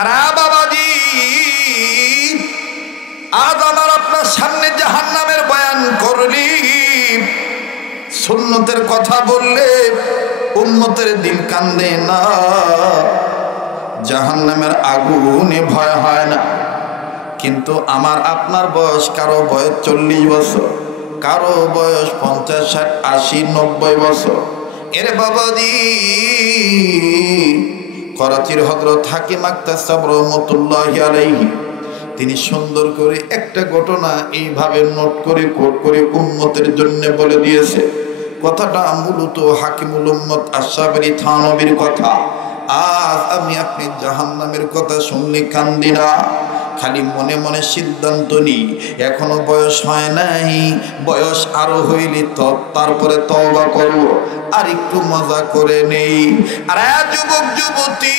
আরে বাবাজি, আজ আমার আপনার সামনে জাহান্নামের বয়ান করলি, সুন্নতের কথা বললে উম্মতের দিল কান্দে না, জাহান্নামের আগুনে ভয় হয় না। কিন্তু আমার আপনার বয়স, কারো বয়স 40 বছর, কারো বয়স 50, 60, 80, 90 বছর। এরে বাবাজি, করাচির হযরত হাকিম আখতার সাহেব রহমাতুল্লাহি আলাইহি তিনি সুন্দর করে একটা ঘটনা এইভাবে নোট করে কোট করে উম্মতের জন্য বলে দিয়েছে। কথাটা মূলত হাকিমুল উম্মত আশ-শাবিরি থানবীর কথা। আজ আমি আপনি জাহান্নামের কথা শুনলে কান্দি না, খালি মনে মনে সিদ্ধান্ত নিই এখনো বয়স হয় নাই, বয়স আরো হইলে তারপরে তওবা করব, আর একটু মজা করে নেই। আর যুবক যুবতী,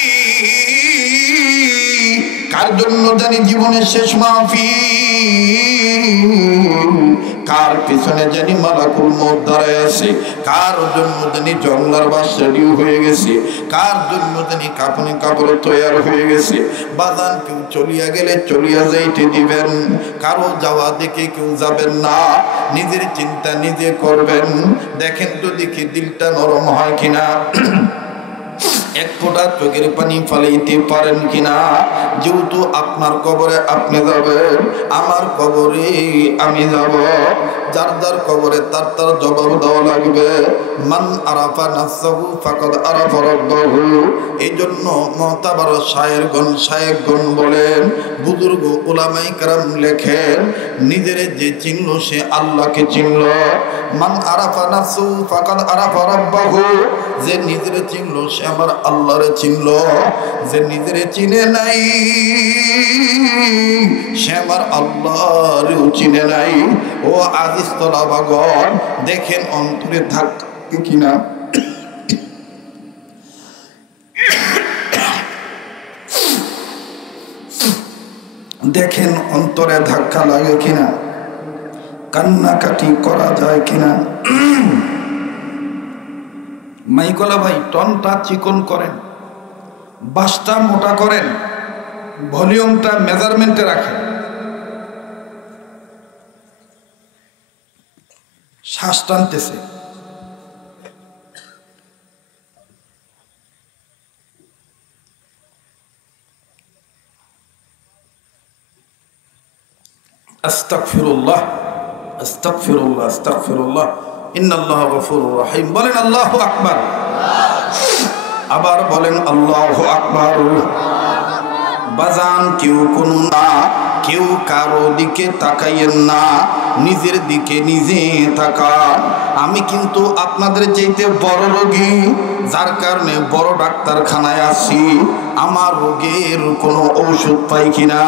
কার জন্য জানি জীবনের শেষ মাহফিল, কার পিছনে জানি মালাকুল মউত দাঁড়ায় আছে, কার জন্য জানি জঙ্গলার বাস রেডি হয়ে গেছে, কার জন্য জানি কাপড়ে কাপড় তৈয়ার হয়ে গেছে। বাজান, কেউ চলিয়া গেলে চলিয়া যাইতে দিবেন, কারো যাওয়া দেখে কেউ যাবেন না, নিজের চিন্তা নিজে করবেন। দেখেন তো দেখি দিলটা নরম হয় কিনা, এক ফোঁটা চোখের পানি ফালাইতে পারেন কিনা। যেহেতু আপনার কবরে আপনি যাবেন, আমার কবরে আমি যাব, যার যার কবরে তার তার জবাব দেওয়া লাগবে। মান আরাফা নাফসাহু ফাকাদ আরাফা রাব্বাহু। এই জন্য মুতাবার শায়েখগণ বলেন, বুজুর্গ উলামায়ে কেরাম লেখেন, নিজের যে চিনল সে আল্লাহকে চিনল। মান আরাফা নাফসাহু ফাকাদ আরাফা রাব্বাহু। যে নিজের চিনল সে আমার আল্লাহরে চিনল, যে নিজেরে চিনে নাই সে আমার আল্লাহরেও চিনে নাই। ও আজিজ তোলাবাগণ, দেখেন অন্তরে ধাক্কা কিনা, দেখেন অন্তরে ধাক্কা লাগে কিনা, কান্নাকাটি করা যায় কিনা। মাইকলা ভাই, টনটা চিকন করেন, বাসটা মোটা করেন, ভলিউমটা মেজারমেন্টে রাখেন, শ্বাস টানতেছে। আস্তাগফিরুল্লাহ আস্তাগফিরুল্লাহ আস্তাগফিরুল্লাহ ইন্নাল্লাহা গফুরুর রহিম। বলেন আল্লাহু আকবার, আবার বলেন আল্লাহু আকবার। বাজান, কেউ কোন না, কেউ কারো দিকে তাকাইয়েন না, নিজের দিকে নিজে তাকান। আমি কিন্তু আপনাদের চাইতে বড় রোগী, যার কারণে বড় ডাক্তারখানায় আসি। আমার রোগের কোনো ঔষধ পাই কিনা।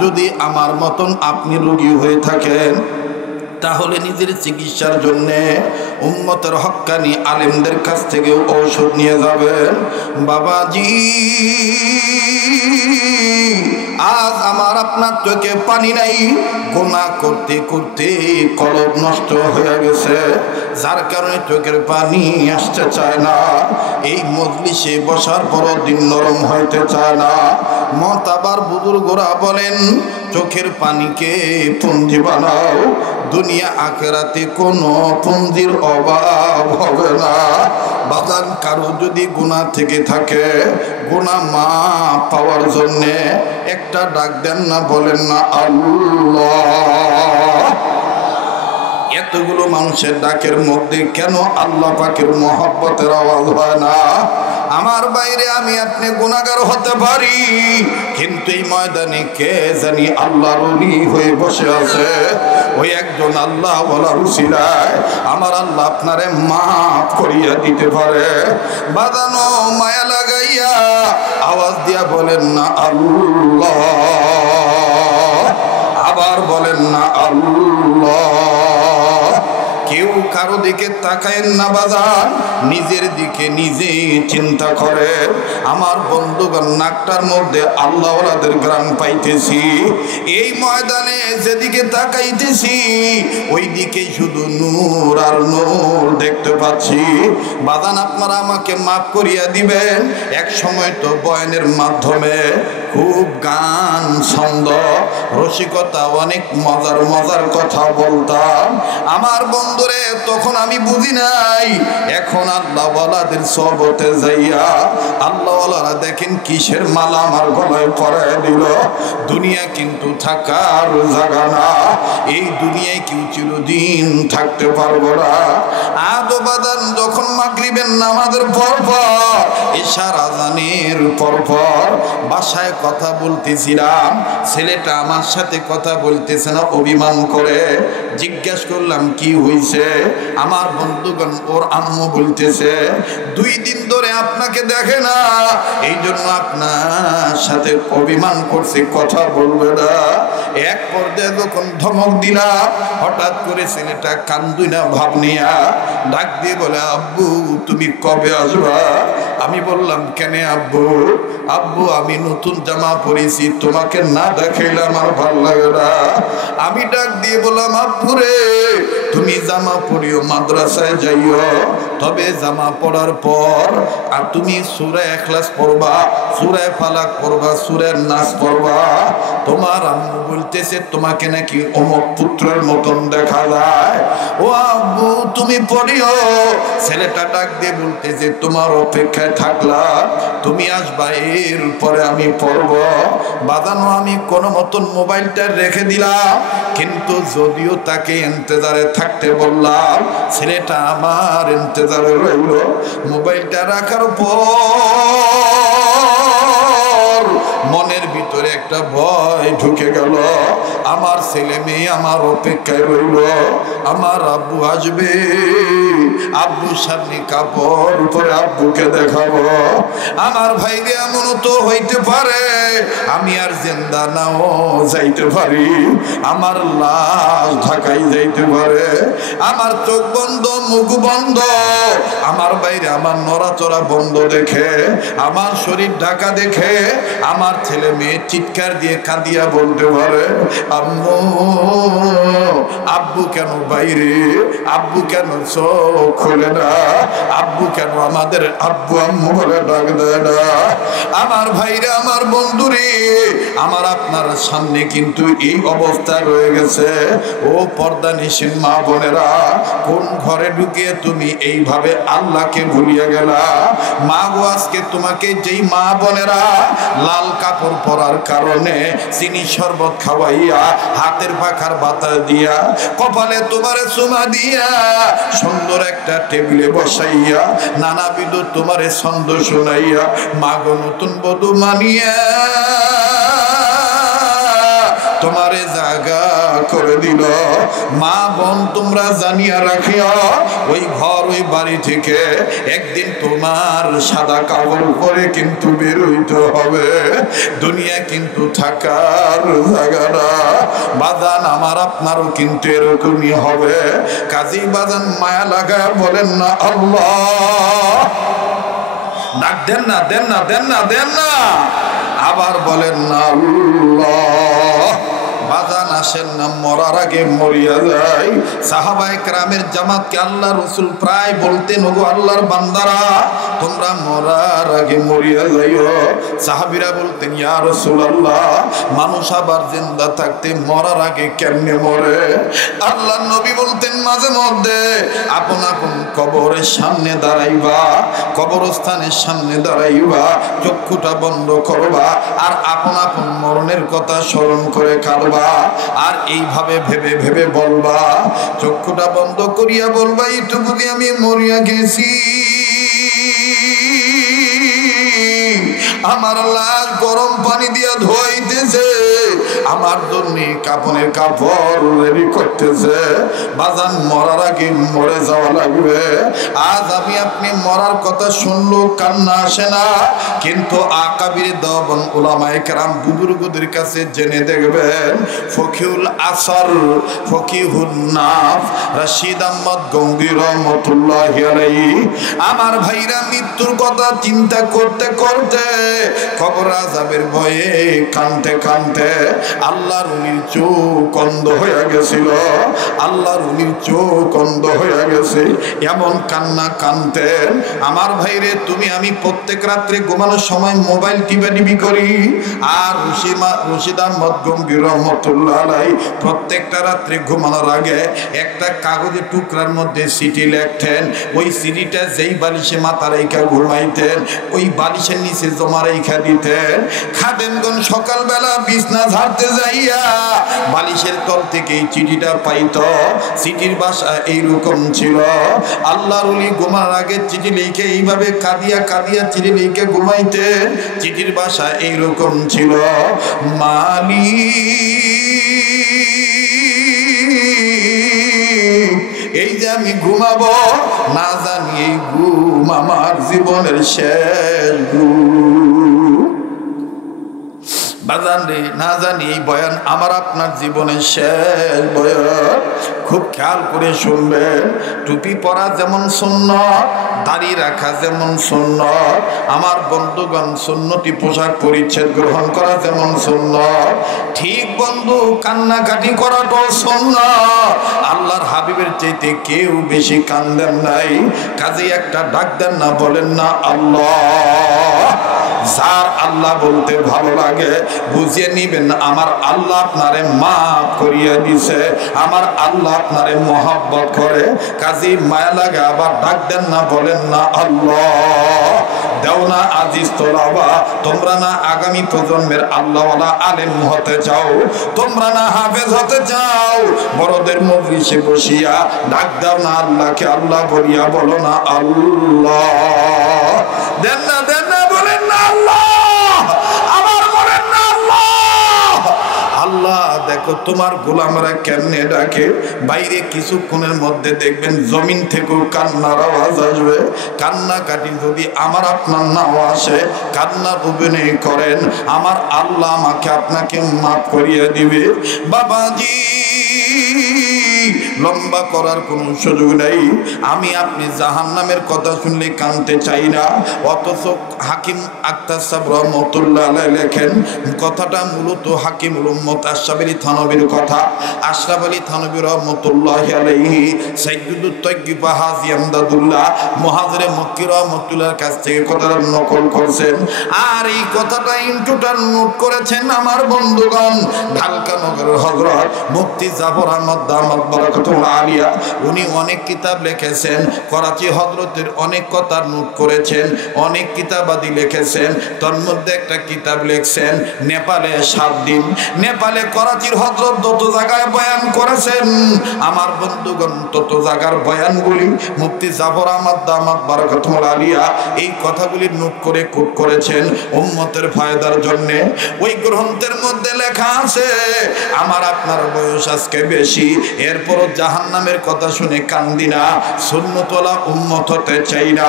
যদি আমার মতন আপনি রোগী হয়ে থাকেন, তাহলে নিজের চিকিৎসার জন্য উম্মতের হক্কানি আলেমদের কাছ থেকে ঔষধ নিয়ে যাবেন। বাবাজি, আজ আমার আপনার চোখে পানি নাই, গুনাহ করতে করতে কলব নষ্ট হয়ে গেছে, যার কারণে চোখের পানি আসতে চায় না। এই মজলিসে বসার পর দিন নরম হইতে চায় না। মতাবার বুজুর্গরা বলেন, চোখের পানিকে পুঞ্জি বানাও, দুনিয়া আখেরাতে কোনো পুঞ্জির অভাব হবে না। বাজান, কারো যদি গুনাহ থেকে থাকে, গুনাহ মাফ পাওয়ার জন্যে একটা ডাক দেন না, বলেন না আল্লাহ। এতগুলো মানুষের ডাকের মধ্যে কেন আল্লাহ পাকের মহব্বতের আওয়াজ হয় না? আমার বাইরে আমি আপনি গুনাহগার হতে পারি, কিন্তু এই ময়দানে কে জানি আল্লাহর ওলি হয়ে বসে আছে। ওই একজন আল্লাহ বলার উসিলায় আমার আল্লাহ আপনারে মাফ করিয়া দিতে পারে। বাদানো মায়া লাগাইয়া আওয়াজ দিয়া বলেন না আল্লাহ, আবার বলেন না আল্লাহ। কেউ কারো দিকে তাকায়েন না বাজান, নিজের দিকে নিজে চিন্তা করে। আমার বন্ধুগণ, নাকটার মধ্যে আল্লাহওয়ালাদের গ্রাম পাইতেছি। এই ময়দানে যেদিকে তাকাইতেছি ওই দিকে শুধু নূর আর নূর দেখতে পাচ্ছি। বাজান, আপনারা আমাকে মাফ করিয়া দিবেন। এক সময় তো বয়ানের মাধ্যমে খুব গান ছন্দ রসিকতা অনেক মজার মজার কথা বলতাম। আমার বন্ধুরে তখন আমি বুঝি নাই, এখন আল্লাহ ওয়ালাদের সহবতে যাইয়া আল্লাহ ওয়ালারা দেখেন কিসের মালা আমার গলায় পরায় দিল। দুনিয়া কিন্তু থাকার জায়গা না, এই দুনিয়ায় কেউ চিরদিন থাকতে পারবো না। আদো বাদান যখন মাগরিবের নামাজের পরপর ইশার আজানের পরপর বাসায় কথা বলতেছিলাম, ছেলেটা আমার সাথে কথা বলতেছে না, অভিমান করে। জিজ্ঞেস করলাম কি হয়েছে? আমার বন্ধুগণ ওর আম্মু বলতেছে 2 দিন ধরে আপনাকে দেখে না, এই জন্য আপনার সাথে অভিমান করছে, কথা বলবে না। এক পর্যায়ে যখন ধমক দিলাম, হঠাৎ করে ছেলেটা কান্দুনা ভাব নিয়া ডাক দিয়ে বলে, আব্বু তুমি কবে আসবা? আমি বললাম কেন আব্বু? আব্বু আমি নতুন জামা পরেছি, তোমাকে না দেখাইলে আমার ভালো লাগে না। আমি ডাক দিয়ে বললাম, আব্বু রে তুমি জামা পরিও, মাদ্রাসায় যাইও, তবে জামা পরার পর আর তুমি সূরা ইখলাস পড়বা, সূরা ফালাক পড়বা, সূরা নাস পড়বা। তোমার আম্মু বলতেছে তোমাকে নাকি অমুক পুত্রের মতন দেখা যায়। ও আব্বু তুমি পড়িও। ছেলেটা ডাক দিয়ে বলতেছে তোমার অপেক্ষায় থাকলাম, তুমি আসবা, এরপরে আমি পড়ব। বাদানো আমি কোনো মতন মোবাইলটা রেখে দিলাম, কিন্তু যদিও তাকে ইন্তজারে থাকতে বললাম, ছেলেটা আমার ইন্তজারে রইল। মোবাইলটা রাখার পর মনের ভিতরে একটা ভয় ঢুকে গেল। আমার ছেলে মেয়ে আমার অপেক্ষায় রইল, আমার আব্বু আসবে, আব্বুর সামনে কাপড় পরে আব্বুকে দেখাবো। আমার ভাইরে এমন তো হইতে পারে আমি আর জিন্দা নাও যাইতে পারি, আমার লাশ ঢাকাই যাইতে পারে, আমার চোখ বন্ধ মুখ বন্ধ, আমার বাইরে আমার নড়াচড়া বন্ধ দেখে, আমার শরীর ঢাকা দেখে আমার ছেলে মেয়ে চিৎকার দিয়ে কাঁদিয়া বলতে পারে, আম্মু আব্বু কেন বাইরে, আব্বু কেন চোখ খোলে না, আব্বু কেন আমাদের আব্বু আম্মু বলে ডাক দেয় না। আমার ভাইরা আমার বন্ধুরে আমার আপনার সামনে কিন্তু এই অবস্থা রয়ে গেছে। ও পর্দা নিশিন মা বোনেরা, কোন ঘরে ঢুকিয়ে তুমি এইভাবে আল্লাহকে ভুলিয়ে গেলা? মা গো আজকে তোমাকে যেই মা বোনেরা লাল কাপড় পরার কারণে চিনি শরবত খাওয়াইয়া, হাতের পাখার বাতাস দিয়া, কপালে তোমারে চুমা দিয়া, সুন্দর একটা টেবিলে বসাইয়া নানাবিধ তোমারে ছন্দ শোনাইয়া, মা গো নতুন বধূ মানিয়া তোমারে জায়গা করে দিল। মা বোন তোমরা জানিয়া রাখিও, ওই ঘর ওই বাড়ি থেকে একদিন তোমার সাদা কাপড় পরে কিন্তু বের হইতে হবে। দুনিয়া কিন্তু থাকার জায়গা না বাজান, আমার আপনারও কিন্তু এরকমই হবে। কাজী বাজান মায়া লাগায় বলেন না আল্লাহ, ডাক দেন না, দেন না, দেন না, দেন না, আবার বলেন না আল্লাহ। বাজান আসেন না, মরার আগে মরিয়া যায়। সাহাবায়ে কেরামের জামাতকে আল্লাহ রাসূল প্রায় বলতেন, ওগো আল্লাহর বান্দারা তোমরা মরার আগে মরিয়া যাইও। সাহাবীরা বলতেন, ইয়া রাসূলুল্লাহ মানুষ আবার জিন্দা থাকতে মরার আগে কেমনে মরে? আল্লাহর নবী বলতেন, মাঝে মধ্যে আপন আপন কবরের সামনে দাঁড়াইবা, কবরস্থানের সামনে দাঁড়াইবা, চক্ষুটা বন্ধ করবা আর আপন আপন মরণের কথা স্মরণ করে কাঁদবা, আর এইভাবে ভেবে ভেবে বলবা, চক্ষুটা বন্ধ করিয়া বলবা, একটু বুঝি আমি মরিয়া গেছি, আমার লাশ গরম পানি দিয়া ধোয়াইতেছে, আমার জন্য কাপনের কাপড় রেডি করতেছে। বাজান মরার আগে মরে যাওয়া লাগবে। আজ আমি আপনি মরার কথা শুনলো কান্না আসে না, কিন্তু আকাবির দেওয়ান উলামায়ে কেরাম বুজুর্গদের কাছে জেনে দেখবেন, ফকিহুল আসর, ফকিহুন নাফ রশিদ আহমদ গঙ্গী রহমতুল্লাহি আলাইহি আমার ভাইরা মৃত্যুর কথা চিন্তা করতে করতে কবর আযাবের ভয়ে কানতে কানতে আল্লাহর ওলির চোখ অন্ধ হয়ে গেছিল, আল্লাহর ওলির চোখ অন্ধ হয়ে গেছে। এমন কান্না কানতেন। আমার ভাইরে, তুমি আমি প্রত্যেক রাত্রে ঘুমানোর সময় মোবাইল টিপি করি, আর রশিদ আহমদ গম্ভীর রহমতুল্লাহ আলাইহি প্রত্যেকটা রাত্রে ঘুমানোর আগে একটা কাগজের টুকরার মধ্যে চিঠি লিখতেন। ওই চিঠিটা যেই বালিশে মাথা রেখা ঘুমাইতেন, ওই বালিশের নিচে জমা রেখা দিতেন। খাদেমগণ সকালবেলা বিছনা ঝাড়তে যাইয়া বালিশের তল থেকে এই চিঠিটা পাইত। চিঠির ভাষা এইরকম ছিল, আল্লাহর ওলি ঘুমার আগে চিঠি লিখে এইভাবে কাঁদিয়া কাঁদিয়া চিঠি লিখে ঘুমাইতেন। চিঠির ভাষা এইরকম ছিল, এই যে আমি ঘুমাবো, না জানি এই ঘুম আমার জীবনের শেষ ঘুম। বাজান রে, না জানি এই বয়ান আমার আপনার জীবনের শেষ বয়ান। খুব খেয়াল করে শুনবেন। টুপি পরা যেমন সুন্নাত, দাড়ি রাখা যেমন সুন্নাত, আমার বন্ধুগণ সুন্নতি পোশাক পরিচ্ছদ গ্রহণ করা যেমন সুন্নাত, ঠিক বন্ধু কান্নাকাটি করাটাও সুন্নাত। আল্লাহর হাবিবের চাইতে কেউ বেশি কান্দেন নাই। কাজে একটা ডাক দেন না, বলেন না আল্লাহ। যার আল্লাহ বলতে ভালো লাগে বুঝিয়ে নিবেন, আমার আল্লাহ আপনারে মাফ করিয়ে দিছে, আমার আল্লাহ আপনারে মহব্বত করে। কাজী মায়া লাগে আবার ডাক দেন না, বলেন না আল্লাহ। দেও না আজিজ তোলাবা, তোমরা না আগামী প্রজন্মের আল্লাহওয়ালা আলেম হতে চাও, তোমরা না হাফেজ হতে চাও, বড়দের মজলিসে বসিয়া ডাক দাও না আল্লাহকে আল্লাহ বলিয়া, বলো না আল্লাহ। দেন না, দেন না, বলেন না আল্লাহ, আবার বলেন না আল্লাহ। আল্লাহ দেখো তোমার গোলামরা কেমনে ডাকে। বাইরে কিছুক্ষণের মধ্যে দেখবেন জমিন থেকেও কান্নার আওয়াজ আসবে। কান্নাকাটি যদি আমার আপনার নাও আসে, কান্না অভিনয় করেন, আমার আল্লাহ আমাকে আপনাকে মাফ করিয়ে দিবে। বাবাজি, লম্বা করার কোন সুযোগ নেই। আমি আপনি জাহান্নামের কথা শুনলে কানতে চাই না, অথচ হাকিম আক্তার সাহেব রহমতুল্লাহ আলাইহি লেখেন, কথাটা মূলত হাকিমুল উম্মত আশরাফ আলী থানভীর কথা। আশরাফ আলী থানভী রহমতুল্লাহি আলাইহি সাইয়্যিদুত তাইয়্যিবা হাজী আমদাদুল্লাহ মুহাজিরে মক্কি রহমতুল্লাহর কাছ থেকে কথাটা নকল করেছেন। আর এই কথাটা ইনটুটাল নোট করেছেন আমার বন্ধুগণ ঢাকা নগরের হযরত মুফতি জাফর আহমদ দামাত বারাকাতুল আলিয়া। উনি অনেক কিতাব লিখেছেন, করাচি হযরতের অনেক কথা নোট করেছেন, অনেক কিতাবাদি লিখেছেন। তার মধ্যে একটা কিতাব লিখছেন নেপালে 7 দিন। নেপালে করাচির হযরত যত জায়গায় বয়ান করেছেন আমার বন্ধুগণ, তত জায়গার বয়ানগুলি মুফতি জাফর আহমদ দামাত বারাকাতুল আলিয়া এই কথাগুলি নোট করে কোট করেছেন উম্মতের ফায়দার জন্য। ওই গ্রন্থের মধ্যে লেখা আছে, আমার আপনার বয়স আজকে বেশি, এরপরও জাহান্নামের কথা শুনে কান্দি না, সুন্নতওয়ালা উম্মত হতে চাই না।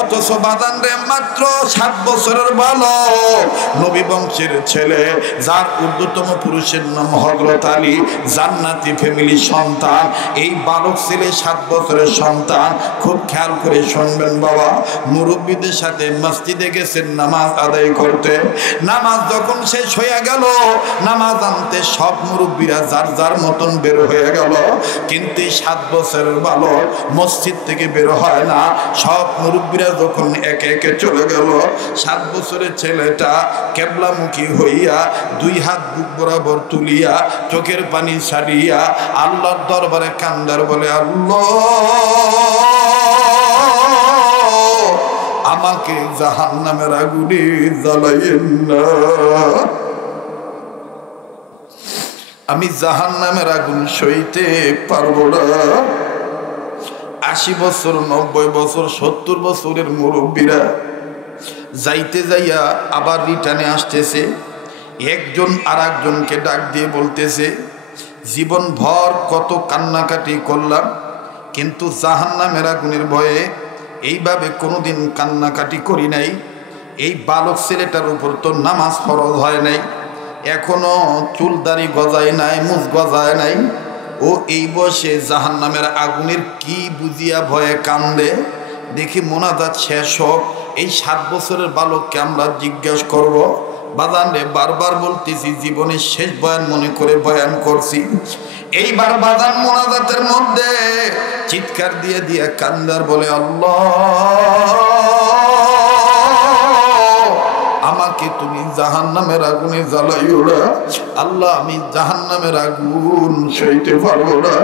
অথচ বাদান রে, মাত্র 7 বছরের বালক, নবী বংশের ছেলে, যার ঊর্ধ্বতম পুরুষের নাম হযরত আলী, জান্নাতি ফ্যামিলির সন্তান। এই বালক ছেলে 7 বছরের সন্তান। খুব খেয়াল করে শুনবেন বাবা, মুরব্বীদের সাথে মসজিদে গেছেন নামাজ আদায় করতে। নামাজ যখন শেষ হয়ে গেল, নামাজ আনতে সব মুরব্বীরা যার যার মতন বের হয়ে গেল, কিন্তু 7 বছরের বালক মসজিদ থেকে বের হয় না। সব মুরব্বীরা যখন একে একে চলে গেল, 7 বছরের ছেলেটা কেবলামুখী হইয়া 2 হাত বুক বরাবর তুলিয়া চোখের পানি ছাড়িয়া আল্লাহর দরবারে কান্দার বলে, আল্লাহ আমাকে জাহান্নামের আগুনে জ্বালাইয়েন না, আমি জাহান্নামের আগুন সইতে পারবো না। 80 বছর 90 বছর 70 বছরের মুরব্বীরা যাইতে যাইয়া আবার রিটার্নে আসতেছে। একজন আর একজনকে ডাক দিয়ে বলতেছে, জীবন ভর কত কান্নাকাটি করলাম, কিন্তু জাহান্নামের আগুনের ভয়ে এইভাবে কোনোদিন কান্নাকাটি করি নাই। এই বালক ছেলেটার উপর তো নামাজ ফরজ হয় নাই, এখনো চুল দাড়ি গজায় নাই, মুখ গজায় নাই, ও এই বয়সে জাহান্নামের আগুনের কি বুঝিয়া ভয়ে কান্দে। দেখি মোনাজাত শেষ হোক, এই 7 বছরের বালককে আমরা জিজ্ঞাসা করব? বাজানে বারবার বলতেছি, জীবনের শেষ বয়ান মনে করে বয়ান করছি। এইবার বাজান মোনাজাতের মধ্যে চিৎকার দিয়ে দিয়ে কান্দার বলে, আল্লাহ আমাকে তুমি জাহান্নামের আগুনে জ্বালাইও না আল্লাহ, আমি জাহান্নামের আগুন সইতে পারবো না।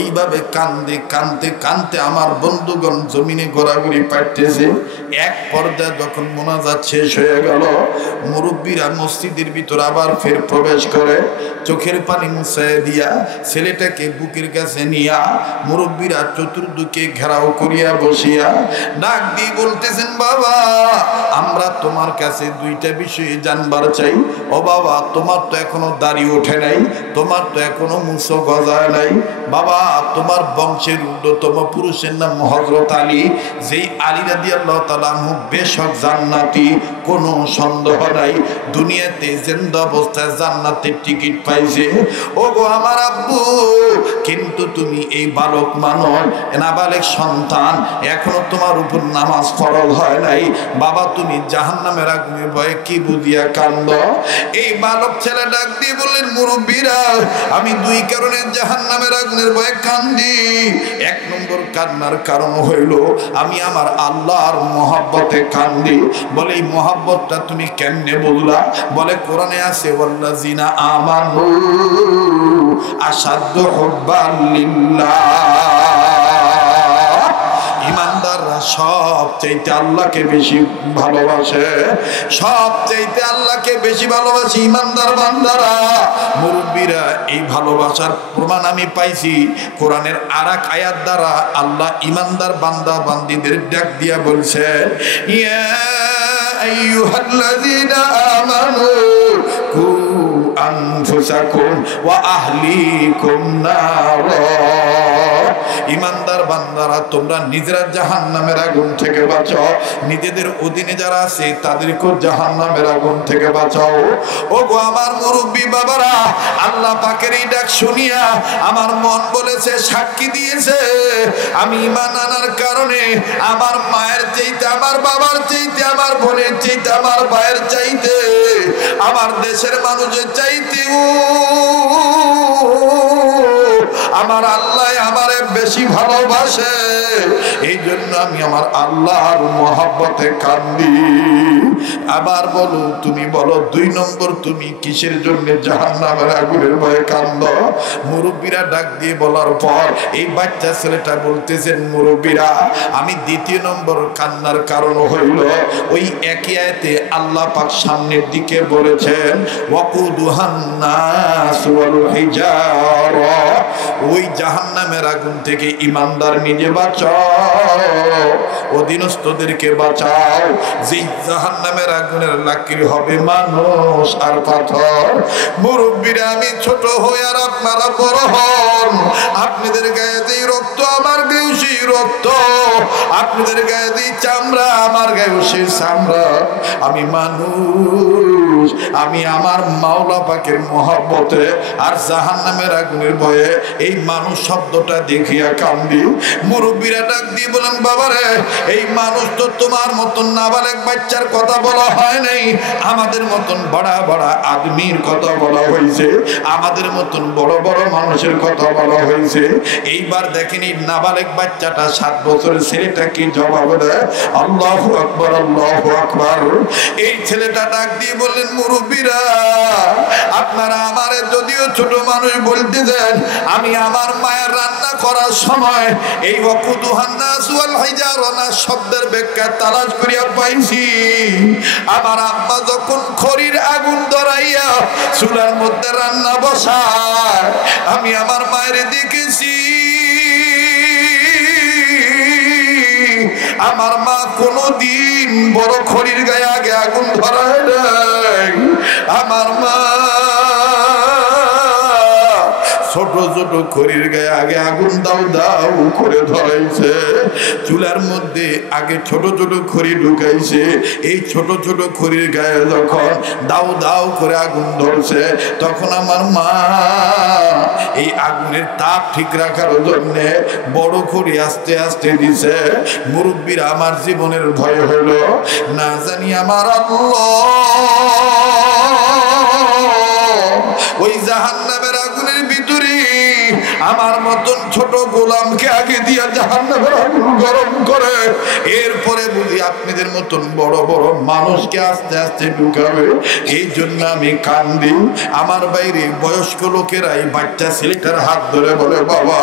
এইভাবে কান্দে কান্দতে কান্দতে আমার বন্ধুগণ জমিনে ঘোরাঘুরি পাইতেছে। এক পর্যায়ে যখন মোনাজাত শেষ হয়ে গেল, মুরব্বীরা মসজিদের ভিতর আবার ফের প্রবেশ করে, চোখের পানি মুছাইয়া দিয়া ছেলেটাকে বুকের কাছে নিয়া মুরব্বীরা চতুর্দিকে ঘেরাও করিয়া বসিয়া ডাক দিয়ে বলতেছেন, বাবা আমরা তোমার কাছে 2টা বিষয়ে জানবার চাই। ও বাবা, তোমার তো এখনো দাড়ি ওঠে নাই, তোমার তো এখনো মুছো গজায় নাই। বাবা, তোমার বংশের ঊর্ধ্বতম পুরুষের নাম হযরত আলী, যেই আলী রাদিয়াল্লাহু তাআলা আনহু বেশক জান্নাতি, কোনো সন্দেহ নাই। দুনিয়াতে জিন্দা অবস্থায় জান্নাতের টিকিট পাইছে। ও গো আমার আব্বু, কিন্তু তুমি এই বালক মানুষ, নাবালেগ সন্তান, এখনো তোমার উপর নামাজ ফরজ হয় নাই। বাবা, তুমি জাহান্নামের আগুনের ভয়ে কি বুঝিয়া কান্দ? এই বালক ছেলে ডাক দিয়ে বললেন, মুরব্বীরা আমি 2 কারণে জাহান্নামের আগুনের ভয়ে কান্দি। 1 নম্বর কান্নার কারণ হইল আমি আমার আল্লাহর মহব্বতে কান্দি। বলে এই মহব্বতটা তুমি কেমনে বললা? বলে কোরআনে আছে, ওয়াল্লাযিনা আমানু আশাদ্দু হুব্বান লিল্লাহ। ইমানদাররা সবচাইতে আল্লাহকে বেশি ভালোবাসে, সবচাইতে আল্লাহকে বেশি ভালোবাসে ইমানদার বান্দারা। মুরব্বীরা এই ভালোবাসার প্রমাণ আমি পাইছি কোরআনের আরেক আয়াত দ্বারা। আল্লাহ ইমানদার বান্দা বান্দীদের ডাক দিয়া বলছেন, ইয়া আইয়ুহাল্লাযীনা আমানু কু আনফুসাকুম ওয়া আহলিকুম নারা। ইমানদার বান্দারা তোমরা নিজেরা জাহান্নামের আগুন থেকে বাঁচাও, নিজেদের অধীনে যারা আছে তাদেরকেও জাহান্নামের আগুন থেকে বাঁচাও। ও গো আমার মুরব্বী বাবারা, আল্লাহ পাকের এই ডাক শুনিয়া আমার মন বলেছে, সাক্ষী দিয়েছে, আমি ঈমান আনার কারণে আমার মায়ের চাইতে, আমার বাবার চাইতে, আমার বোনের চাইতে, আমার ভাইয়ের চাইতে, আমার দেশের মানুষের চাইতে আমার আল্লাহ আমারে বেশি ভালোবাসে। এই জন্য আমি আমার আল্লাহর মহব্বতে কান্দি। আবার বলো, তুমি বলো 2 নম্বর তুমি কিসের জন্য জাহান্নামের আগুনের ভয়ে কান্দ? মুরব্বীরা ডাক দিয়ে বলার পর এই বাচ্চা ছেলেটা বলতেছেন, মুরব্বীরা আমি 2য় নম্বর কান্নার কারণ হইল ওই একই আয়াতে আল্লাহ পাক সামনের দিকে বলেছেন, ওয়াকুদুহান নাস ওয়াল হিজারা। ওই জাহান্নামের আগুন থেকে ইমানদার নিজে বাঁচাও, অধীনস্থদেরকে বাঁচাও। যে জাহান্নামের আগুনের লাকড়ি হবে মানুষ আর পাথর। মুরব্বীরা আমি ছোট হই আর আপনারা বড় হন, আপনাদের গায়ে যে রক্ত আমার গায়ে সেই রক্ত, আপনাদের গায়ে যে চামড়া আমার গায়ে সেই চামড়া। আমি মানুষ, আমি আমার মাওলা পাকের মহব্বতে আর জাহান্নামের আগুনের ভয়ে এই মানুষ শব্দটা দেখিয়া কান্দি। মুরব্বীরা ডাক দিয়ে বলেন, বাবারে এই মানুষ তো তোমার মতন নাবালেগ বাচ্চার কথা বলা হয় নাই, আমাদের মতন বড় বড় আদমির কথা বলা হয়েছে, আমাদের মতন বড় বড় মানুষের কথা বলা হয়েছে। এইবার দেখেন এই নাবালেগ বাচ্চাটা 7 বছরের ছেলেটা কি জবাব দেয়? আল্লাহু আকবার, আল্লাহু আকবার। এই ছেলেটা ডাক দিয়ে বললেন, মুরব্বীরা আপনারা আমারে যদিও ছোট মানুষ বলতে দেন, আমি আমার মায়ের রান্না করার সময় এই ওয়াকুদুহান নাস ওয়াল হিজারা শব্দের ব্যাখ্যা তালাশ করিয়া পাইছি। আমার আম্মা যখন খড়ির আগুন ধরাইয়া চুলার মধ্যে রান্না বসায়, আমি আমার মায়ের দেখেছি। আমার মা কোনদিন বড় খড়ির গায়ে আগে আগুন ধরায় নাই। আমার মা ছোট ছোট ছোট খড়ির গায়ে আগে আগুন দাও দাও করে ধরাইছে। চুলার মধ্যে আগে ছোট ছোট খড়ি ঢুকাইছে। এই ছোট ছোট খড়ির গায়ে যখন দাও দাও করে আগুন ধরছে, তখন আমার মা এই আগুনের তাপ ঠিক রাখার জন্য বড় খড়ি আস্তে আস্তে দিছে। মুরব্বীরা আমার জীবনের ভয় হলো, না জানি আমার আল্লাহ ওই জাহান্নামের আগুনের ভিতরে আমার মতন ছোট গোলামকে আগে দিয়া জাহান্নামের আগুন গরম করে, এরপরে বুঝি আপনাদের মতন বড় বড় মানুষকে আস্তে আস্তে ঢুকাবে। এই জন্য আমি কান্দি। আমার বাইরে বয়স্ক লোকেরাই বাচ্চা ছেলেটার হাত ধরে বলে, বাবা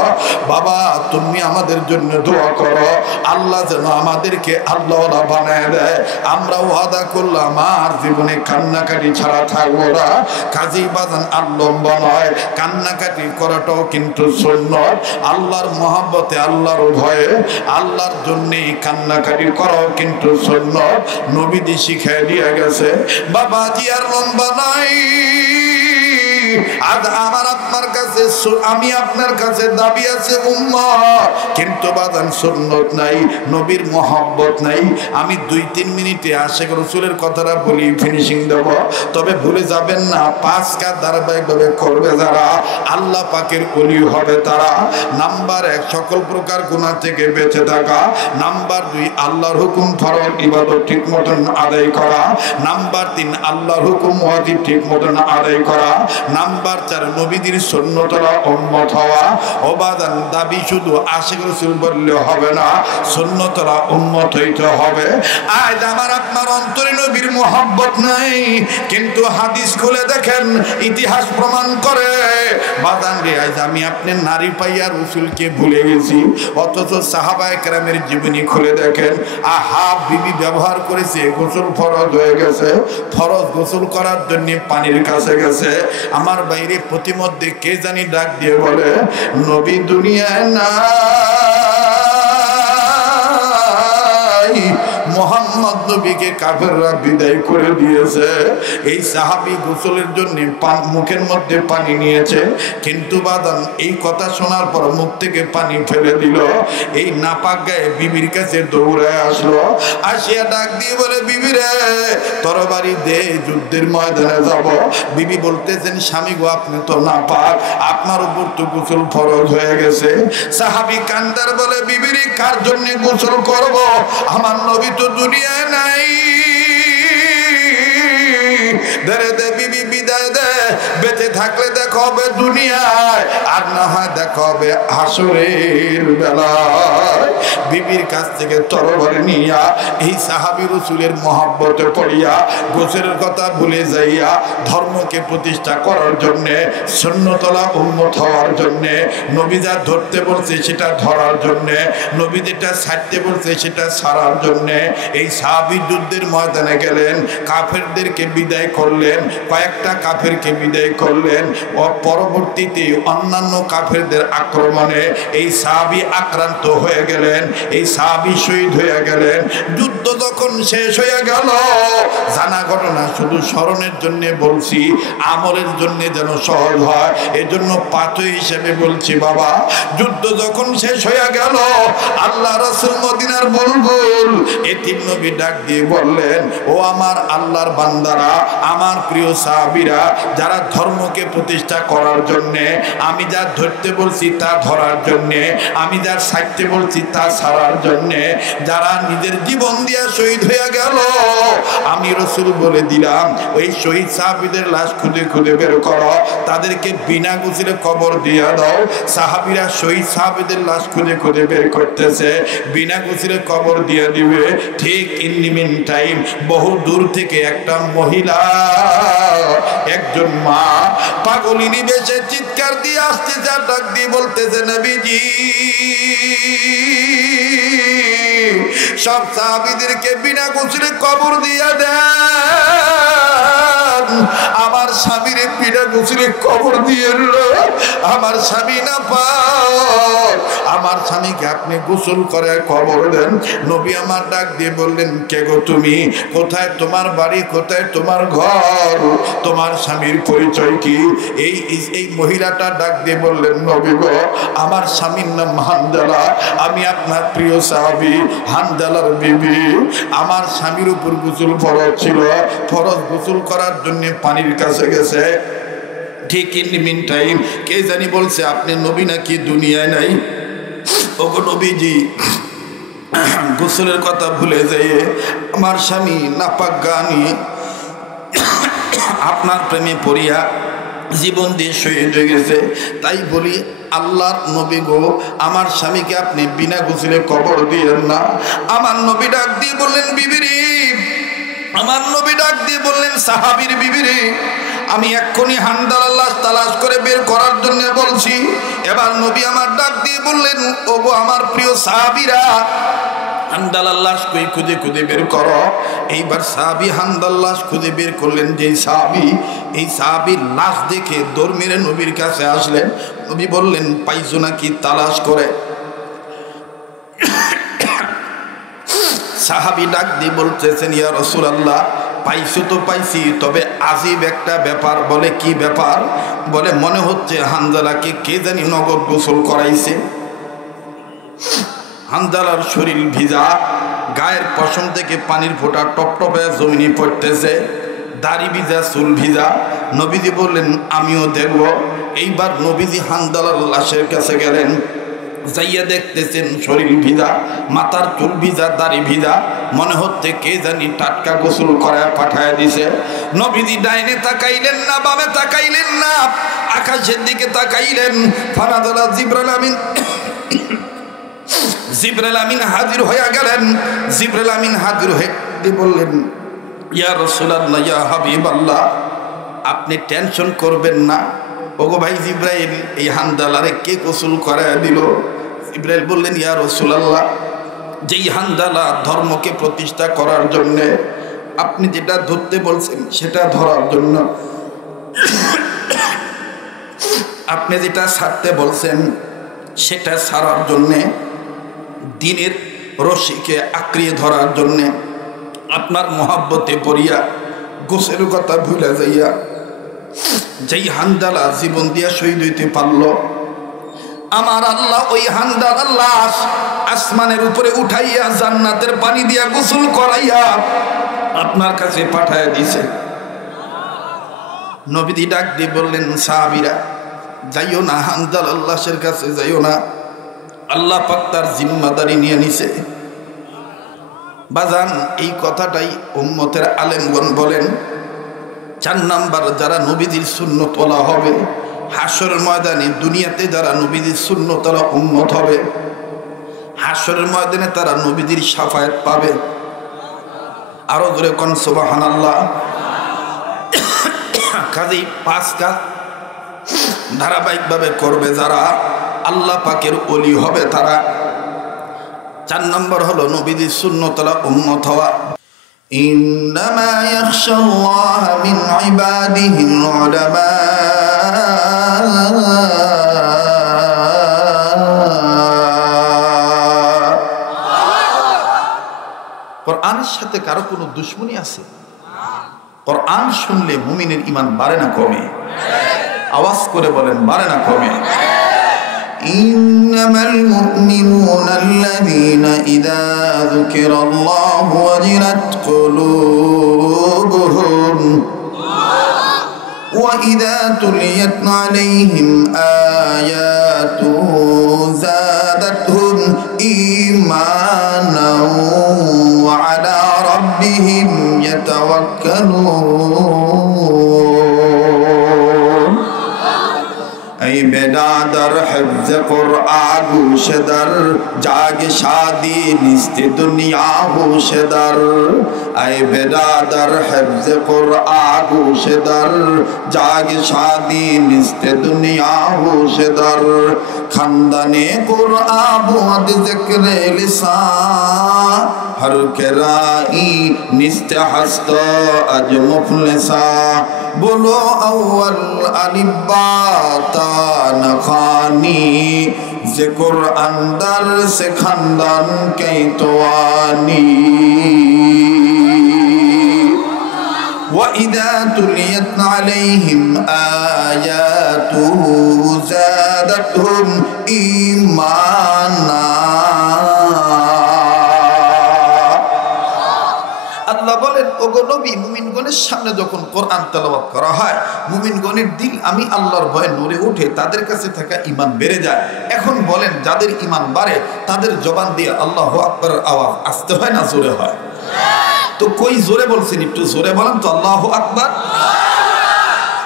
বাবা তুমি আমাদের জন্য দোয়া করো, আল্লাহ যেন আমাদেরকে আল্লাহওয়ালা বানায় দেয়। আমরা ওয়াদা করলাম আর জীবনে কান্নাকাটি ছাড়া থাকবো না। কাজী বাজান আর লম্বা নয়, কান্নাকাটি করাটাও কিন্তু সুন্নাত। আল্লাহর মহব্বতে, আল্লাহর ভয়ে, আল্লাহর জন্যই কান্নাকাটি করাও কিন্তু সুন্নাত। নবীজি শিখাই দিয়ে গেছে। বাবাজি আর লম্বা নাই। আজ আমার আপনার কাছে, আমি আপনার কাছে দাবি আছে উম্মত, কিন্তু বাদান সুন্নত নাই, নবীর মহব্বত নাই। আমি 2-3 মিনিটে আশিক রাসূলের কথাটা বলি, ফিনিশিং দেব। তবে ভুলে যাবেন না, 5 কাজ ধারাবাহিকভাবে করবে যারা, আল্লাহ পাকের ওলি হবে তারা। নাম্বার 1 সকল প্রকার গুনাহ থেকে বেঁচে থাকা। নাম্বার 2 আল্লাহর হুকুম ফরজ ইবাদত ঠিক মতন আদায় করা। নাম্বার 3 আল্লাহর হুকুম ওয়াজিব ঠিক মতন আদায় করা। নাম্বার 4 নবীদের সুন্নতরা উম্মত হওয়া। ওবাদান দাবি শুধু আশিক রাসূল বললে হবে না, সুন্নতরা উম্মত হইতে হবে। আজ আমার আপনার অন্তরে নবীর মহব্বত নাই, কিন্তু হাদিস খুলে দেখেন, ইতিহাস প্রমাণ করে বাদান রে আজ আমি আপনি নারী পাইয়া রাসূলকে ভুলে গেছি। অথচ সাহাবায়ে কেরামের জীবনী খুলে দেখেন, আহা বিবি ব্যবহার করেছে, গোসল ফরজ হয়ে গেছে, ফরজ গোসল করার জন্য পানির কাছে গেছে। আমার বাইরে প্রতিমধ্যে কে জানি ডাক দিয়ে বলে, নবী দুনিয়ায় নাই, মোহাম্মদ নবীকে কাফেররা বিদায় করে দিয়েছে। এই সাহাবী গোসলের জন্য মুখের মধ্যে পানি নিয়েছে, কিন্তু বাদান এই কথা শোনার পর মুখ থেকে পানি ফেলে দিল। এই নাপাক গায়ে বিবির কাছে দৌড়ায় আসলো, আসিয়া ডাক দিয়ে বলে, বিবি রে তরবারি দে, যুদ্ধের ময়দানে যাব। বিবি বলতেছেন, স্বামী গো আপনি তো নাপাক, আপনার উপর তো গোসল ফরজ হয়ে গেছে। সাহাবী কান্দার বলে, বিবির কার জন্য গোসল করব, আমার নবী তো দুনিয়ায় নাই। ধরে দে বিবি, বিদায় দে, বেঁচে থাকলে দেখা হবে দুনিয়ায়, আর না হয় দেখা হবে হাসরের বেলায়। বিবির কাছ থেকে তরবারি নিয়া এই সাহাবী রাসূলের মহব্বতে পড়িয়া গোসলের কথা ভুলে যাইয়া ধর্মকে প্রতিষ্ঠা করার জন্যে, সুন্নতলা উম্মত হওয়ার জন্যে, নবী যা ধরতে বলছে সেটা ধরার জন্যে, নবী যেটা ছাড়তে বলছে সেটা ছাড়ার জন্যে এই সাহাবী যুদ্ধের ময়দানে গেলেন, কাফেরদেরকে বিদায় করলেন, কয়েকটা কাফেরকে বিদায় করলেন। ও পরবর্তীতে অন্যান্য কাফেরদের আক্রমণে এই সাহাবী আক্রান্ত হয়ে গেলেন, এই সাহাবী শহীদ হয়ে গেলেন। যুদ্ধ যখন শেষ হয়ে গেল, জানা ঘটনা শুধু স্মরণের জন্য বলছি, আমলের জন্য যেন সহজ হয়, এজন্য পাথর হিসেবে বলছি। বাবা যুদ্ধ যখন শেষ হয়ে গেল, আল্লাহ রাসূল মদিনার বুলবুল এতিম নবী ডাক দিয়ে বললেন, ও আমার আল্লাহর বান্দারা, আমার প্রিয় সাহাবীরা, যারা ধর্মকে প্রতিষ্ঠা করার জন্যে, আমি যা ধরতে বলছি তা ধরার জন্যে, আমি যা ছাড়তে বলছি তা ছাড়ার জন্যে, যারা নিজের জীবন দিয়া শহীদ হয়ে গেল, আমি রাসূল বলে দিলাম ওই শহীদ সাহাবীদের লাশ খুঁজে খুঁজে বের করো, তাদেরকে বিনা গোসলে কবর দিয়ে দাও। সাহাবীরা শহীদ সাহাবীদের লাশ খুঁজে খুঁজে বের করতেছে, বিনা গোসলে কবর দিয়ে দিবে। ঠিক ইন দি মিন টাইম বহু দূর থেকে একটা মহিলা, একজন মা পাগলিনী বেশে চিৎকার দিয়ে আসতেছে, আর ডাক দিয়ে বলতেছে, নবীজি সব সাহাবীদেরকে বিনা গোসলে কবর দিয়ে দেন, আমার স্বামীর বিনা গোসলে কবর দিয়েন না, আমার স্বামী না পাক, আমার স্বামীকে আপনি গোসল করে কবর দেন। নবী আমার ডাক দিয়ে বললেন, কে গো তুমি? কোথায় তোমার বাড়ি? কোথায় তোমার ঘর? তোমার স্বামীর পরিচয় কি? এই মহিলাটা ডাক দিয়ে বললেন, নবী গো, আমার স্বামীর নাম হানজালা, আমি আপনার প্রিয় সাহাবী হানজালার বিবি। আমার স্বামীর উপর গোসল ফরজ ছিল, ফরজ গোসল করার জন্য পানির কাছে গেছে। ঠিক ইন মিন টাইম কে জানি বলছে, আপনি নবী নাকি দুনিয়ায় নাই? ওগো নবীজি, গোসলের কথা ভুলে যেয়ে আমার স্বামী নাপাক গানি আপনার প্রেমে পড়িয়া জীবন দিয়ে শহীদ হয়ে গেছে। তাই বলি, আল্লাহর নবী গো, আমার স্বামীকে আপনি বিনা গোসলে কবর দিয়েন না। আমার নবী ডাক দিয়ে বললেন, বিবিরে, আমার নবী ডাক দিয়ে বললেন, সাহাবীর বিবিরে, আমি এক্ষুনি হানজালার লাশ তালাশ করে বের করার জন্য বলছি। এবার নবী আমার ডাক দিয়ে বললেন, ওগো আমার প্রিয় সাহাবীরা, হানজালার লাশ কই খুঁজে খুঁজে বের করো। এইবার সাহাবী হানজালার লাশ খুঁজে বের করলেন। যেই সাহাবী, এই সাহাবীর লাশ দেখে দৌড় মেরে নবীর কাছে আসলেন। নবী বললেন, পাইছো নাকি তালাশ করে? সাহাবী ডাক দিয়ে বলতেছেন, ইয়া রাসূলুল্লাহ, পাইছো তো পাইছি, তবে আজীব একটা ব্যাপার। বলে, কি ব্যাপার? বলে, মনে হচ্ছে হানজালাকে কে জানি নগদ গোসল করাইছে। হানজালার শরীর ভিজা, গায়ের পশম থেকে পানির ফোঁটা টপটপে জমিনে পড়তেছে, দাড়ি ভিজা, চুল ভিজা। নবীজি বললেন, আমিও দেখব। এইবার নবীজি হানজালার লাশের কাছে গেলেন, যাইয়া দেখতেছেন শরীর ভিজা, মাথার চুল ভিজা, দাড়ি ভিজা, মনে হচ্ছে কে জানি টাটকা গোসল করায় পাঠায় দিছে। নবীজি ডাইনে তাকাইলেন না, বামে তাকাইলেন না, আকাশের দিকে তাকাইলেন। ফানাজালা জিবরাইল আমিন, জিবরাইল আমিন হাজির হয়ে গেলেন। জিবরাইল আমিন হাজির হয়ে বললেন, ইয়া রাসূলুল্লাহ, ইয়া হাবিবাল্লাহ, আপনি টেনশন করবেন না। ওগো ভাই জিবরাইল, এই হানজালারে কে গোসল করায় দিল? জিবরাইল বললেন, ইয়া রাসূলুল্লাহ, যেই হানজালা ধর্মকে প্রতিষ্ঠা করার জন্য, আপনি যেটা ধরতে বলছেন সেটা ধরার জন্য, আপনি যেটা ছাড়তে বলছেন সেটা ছাড়ার জন্যে, দিনের রশিকে আঁকড়িয়ে ধরার জন্যে, আপনার মহাব্বতে পড়িয়া গোসলের কথা ভুলে যাইয়া যেই হানজালা জীবন দিয়া শহীদ হইতে পারল, আমার আল্লাহ ওই হানজালার লাশ আসমানের উপরে উঠাইয়া জান্নাতের পানি দিয়া গোসল করাইয়া আপনার কাছে পাঠাইয়া দিছে। নবীজি ডাক দিয়ে বললেন, সাহাবীরা, যাইও না, হানজালার লাশের কাছে যাইও না, আল্লাহ পাক তার জিম্মাদারি নিয়ে নিছে। বাজান, এই কথাটাই উম্মতের আলেমগণ বলেন, 4 নাম্বার যারা নবীজির সুন্নত ওয়ালা হবে, হাসরের ময়দানে দুনিয়াতে যারা নবীজির সুন্নত ওয়ালা উম্মত হবে, হাসরের ময়দানে তারা নবীজির শাফায়াত পাবে। আরো জোরে কোন সুবহানাল্লাহ। কাজেই 5 কাজ ধারাবাহিকভাবে করবে যারা, আল্লাহ পাকের ওলি হবে তারা। 4 নম্বর হলো নবীজির সুন্নত ওয়ালা উম্মত হওয়া। ইন্নামা ইয়াখশাল্লাহ মিন ইবাদিহিল উলামা। কোরআনের সাথে কারো কোনো দুশমনী আছে? কোরআন শুনলে মুমিনের ঈমান বাড়ে না কমে? আওয়াজ করে বলেন, বাড়ে না কমে? إنما المؤمنون الذين إذا ذكر الله وجلت قلوبهم وإذا تليت عليهم آياته زادتهم إيمانا وعلى ربهم يتوكلون. ای بیدادر حفظ قرآن گوش در، جاگ شادی نیست دنیا گوش در. ای بیدادر حفظ قرآن گوش در، جاگ شادی نیست دنیا گوش در. خواندن قرآن بود ذکر لسان، هر که رائی نیست هست اج مفلسا. बोलो अव्वल अलिफ बा ता न खानी जे कुरान दर से खानदान कई तो आनी وَإِذَا تُلِيَتْ عَلَيْهِمْ آيَاتُهُ زَادَتْهُمْ إِيمَانًا আল্লাহ বলেন ওগো নবী মুমিনগণের সামনে যখন কোরআন তেলাওয়াত করা হয় মুমিনগণের দিল আমি আল্লাহর ভয়ে নড়ে ওঠে তাদের কাছে থাকা ঈমান বেড়ে যায় এখন বলেন যাদের ঈমান বাড়ে তাদের জবান দিয়ে আল্লাহু আকবার আওয়াজ আসতে হয় না জোরে হয় তো কই জোরে বলছেন একটু জোরে বলেন তো আল্লাহু আকবার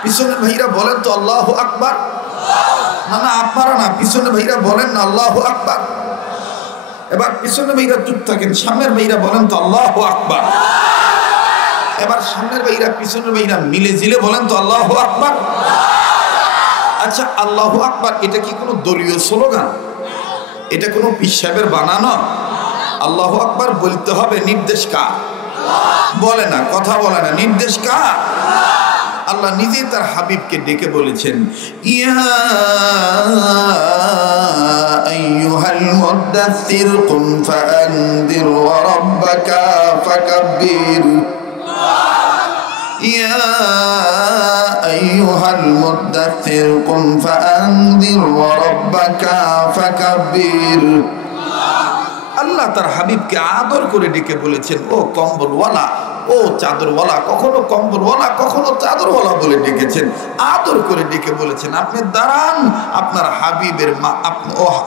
পিছনে ভাইরা বলেন তো আল্লাহু আকবার না না আপনারা না পিছনে ভাইরা বলেন না আল্লাহু আকবার এবার পিছনে ভাইরা চুপ থাকেন সামনের ভাইরা বলেন তো আল্লাহু আকবার এবার সামনের ভাইরা পিছনের ভাইরা মিলে জিলে বলেন তো আল্লাহু আকবার আচ্ছা আল্লাহু আকবার এটা কি কোনো দলীয় স্লোগান এটা কোনো পীর সাহেবের বানানো আল্লাহু আকবার বলতে হবে নির্দেশ কার বলে না কথা বলে না নির্দেশ কার আল্লাহ নিজে তার হাবিবকে ডেকে বলেছেন ইয়া আইয়ুহাল মুদাথথির কুম ফাআনদির ওয়া রাব্বাকা ফাকাব্বির ইয়া আইয়ুহাল মুদাথথির কুম ফাআনদির ওয়া রাব্বাকা ফাকাব্বির আল্লাহ তার হাবিবকে আদর করে ডেকে বলেছেন ও কম্বলওয়ালা ও চাদরওয়ালা কখনো কম্বলওয়ালা কখনো চাদরওয়ালা বলে ডেকেছেন আদর করে ডেকে বলেছেন আপনি দাঁড়ান আপনার হাবিবের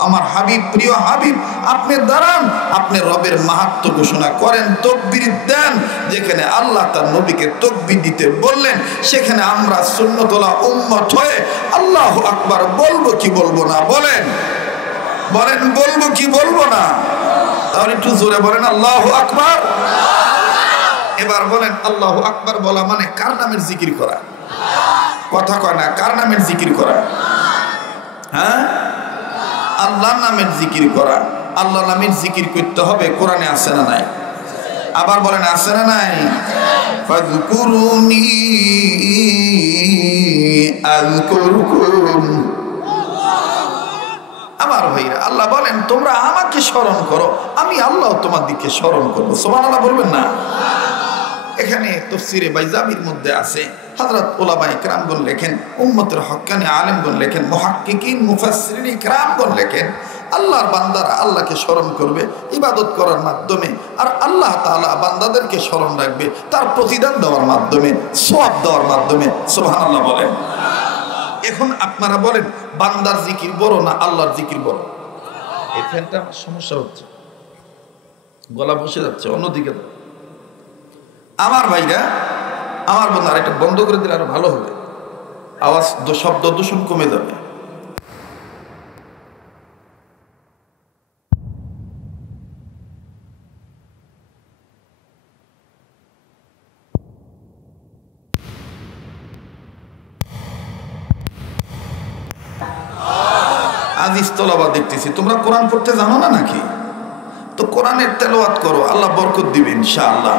আমার হাবিব প্রিয় হাবিব আপনি দাঁড়ান আপনি রবের মাহাত্ম্য ঘোষণা করেন তাকবীর দেন যেখানে আল্লাহ তার নবীকে তাকবীর দিতে বললেন সেখানে আমরা সুন্নতওয়ালা উম্মত হয়ে আল্লাহু আকবার বলবো কি বলবো না বলেন বলেন বলবো কি বলবো না তাহলে একটু জোরে বলেন আল্লাহু আকবার এবার বলেন আল্লাহু আকবার বলা মানে কার নামের জিকির করা কথা কয় না কার নামের জিকির করা হ্যাঁ আল্লাহর নামের জিকির করা আল্লাহর নামের জিকির করতে হবে কোরআনে আছে না নাই আবার বলেন আছে না নাই ফাযকুরুনি আযকুরকুম আমার ভাইরা আল্লাহ বলেন তোমরা আমাকে স্মরণ করো আমি আল্লাহ তোমাদেরকে স্মরণ করব সুবহানাল্লাহ বলবেন না এখানে তাফসীরে বাইজাবির মধ্যে আছে হযরত উলামায়ে কেরামগণ লেখেন উম্মতের হক্কানি আলেমগণ লেখেন মুহাক্কিকিন মুফাসসিরিন কেরামগণ লেখেন আল্লাহর বান্দারা আল্লাহকে স্মরণ করবে ইবাদত করার মাধ্যমে আর আল্লাহ তাআলা বান্দাদেরকে স্মরণ রাখবে তার প্রতিদান দেওয়ার মাধ্যমে সওয়াব দেওয়ার মাধ্যমে সুবহানাল্লাহ বলেন এখন আপনারা বলেন বান্দার জিকির বড় না আল্লাহর জিকির বড় এই ফ্যানটা আমার সমস্যা হচ্ছে গলা বসে যাচ্ছে অন্যদিকে আমার ভাইরা আমার বন্ধু আর এটা বন্ধ করে দিলে আরো ভালো হবে আওয়াজ শব্দ দূষণ কমে যাবে হাদিস তেলাওয়াত দেখতেছি তোমরা কোরআন পড়তে জানো না নাকি তো কোরআনের তেলাওয়াত করো আল্লাহ বরকত দিবে ইনশাআল্লাহ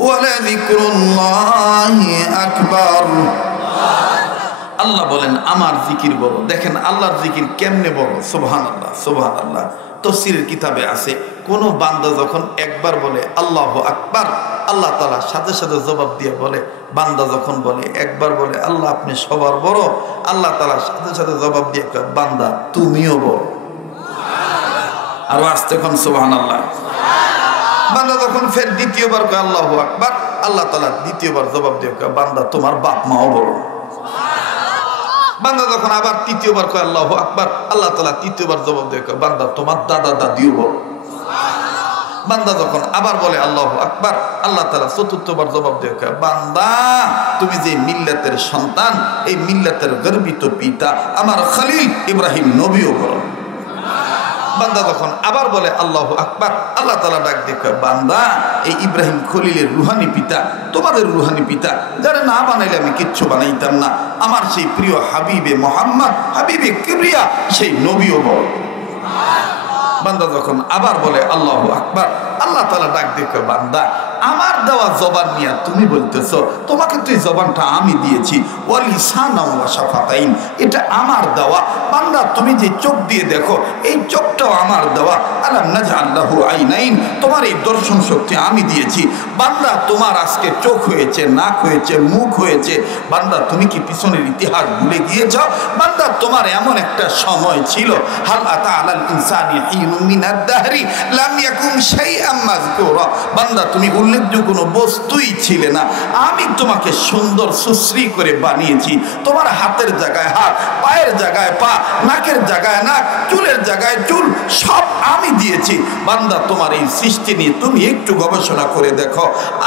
ওয়ালা যিকরুল্লাহি আকবার আল্লাহ বলেন আমার জিকির বড় দেখেন আল্লাহর জিকির কেমনে বড় সুবহানাল্লাহ সুবহানাল্লাহ তাফসীরের কিতাবে আছে কোন বান্দা যখন একবার বলে আল্লাহু আকবার আল্লাহ তাআলা সাথে সাথে জবাব দিয়ে বলে বান্দা যখন বলে একবার বলে আল্লাহ আপনি সবার বড় আল্লাহ তাআলা সাথে সাথে জবাব দিয়ে বান্দা তুমিও বড় আর আস্তে কোন সুবহানাল্লাহ বান্দা যখন ফের দ্বিতীয়বার কয় আল্লাহু আকবার আল্লাহ তাআলা দ্বিতীয়বার জবাব দিয়ে বান্দা তোমার বাপ মাও বড় বান্দা যখন আবার তৃতীয়বার কয় আল্লাহু আকবার আল্লাহ তাআলা তৃতীয়বার জবাব দিয়ে বান্দা তোমার দাদা দাদিও বড় বান্দা যখন আবার বলে আল্লাহু আকবার আল্লাহ তাআলা চতুর্থবার জবাব দিয়ে বান্দা তুমি যে মিল্লাতের সন্তান এই মিল্লাতের গর্বিত পিতা আমার খলিল ইব্রাহিম নবীও বড় বান্দা যখন আবার বলে আল্লাহু আকবার আল্লাহ তাআলা ডাক দিয়ে বান্দা এই ইব্রাহিম খলিলের রুহানি পিতা তোমাদের রুহানি পিতা যারা না বানাইলে আমি কিচ্ছু বানাইতাম না আমার সেই প্রিয় হাবিবে মুহাম্মদ হাবিবে কিবরিয়া সেই নবীও বড় বান্দা যখন আবার বলে আল্লাহু আকবার আল্লাহ তাআলা ডাক দিয়ে বান্দা আমার দেওয়া জবান নিয়ে তুমি বলতেছো তোমাকে তো এই জবানটা আমি দিয়েছি, ওয়ালিসানা ওয়া শাফাতাইন, এটা আমার দেওয়া। বান্দা তুমি যে চোখ দিয়ে দেখো এই চোখটাও আমার দেওয়া। আলাম নাজআল লাহু আইনাইন, তোমার এই দর্শন শক্তি আমি দিয়েছি। বান্দা তোমার আজকে চোখ হয়েছে, নাক হয়েছে, মুখ হয়েছে, বান্দা তুমি কি পিছনের ইতিহাস ভুলে গিয়েছ? বান্দা তোমার এমন একটা সময় ছিল, হাল আতা আলাল ইনসানি হিনুম মিনাদ দাহরি লাম ইয়াকুন শাইআম মাযকুরা, বান্দা তুমি উল্লেখযোগ্য কোনো বস্তুই ছিলে না। আমি তোমাকে সুন্দর সুশ্রী করে বানিয়েছি, তোমার হাতের জায়গায় হাত, পায়ের জায়গায় পা, নাকের জায়গায় নাক, চুলের জায়গায় চুল, সব আমি দিয়েছি। বান্দা তোমার এই সৃষ্টি নিয়ে তুমি একটু গবেষণা করে দেখো,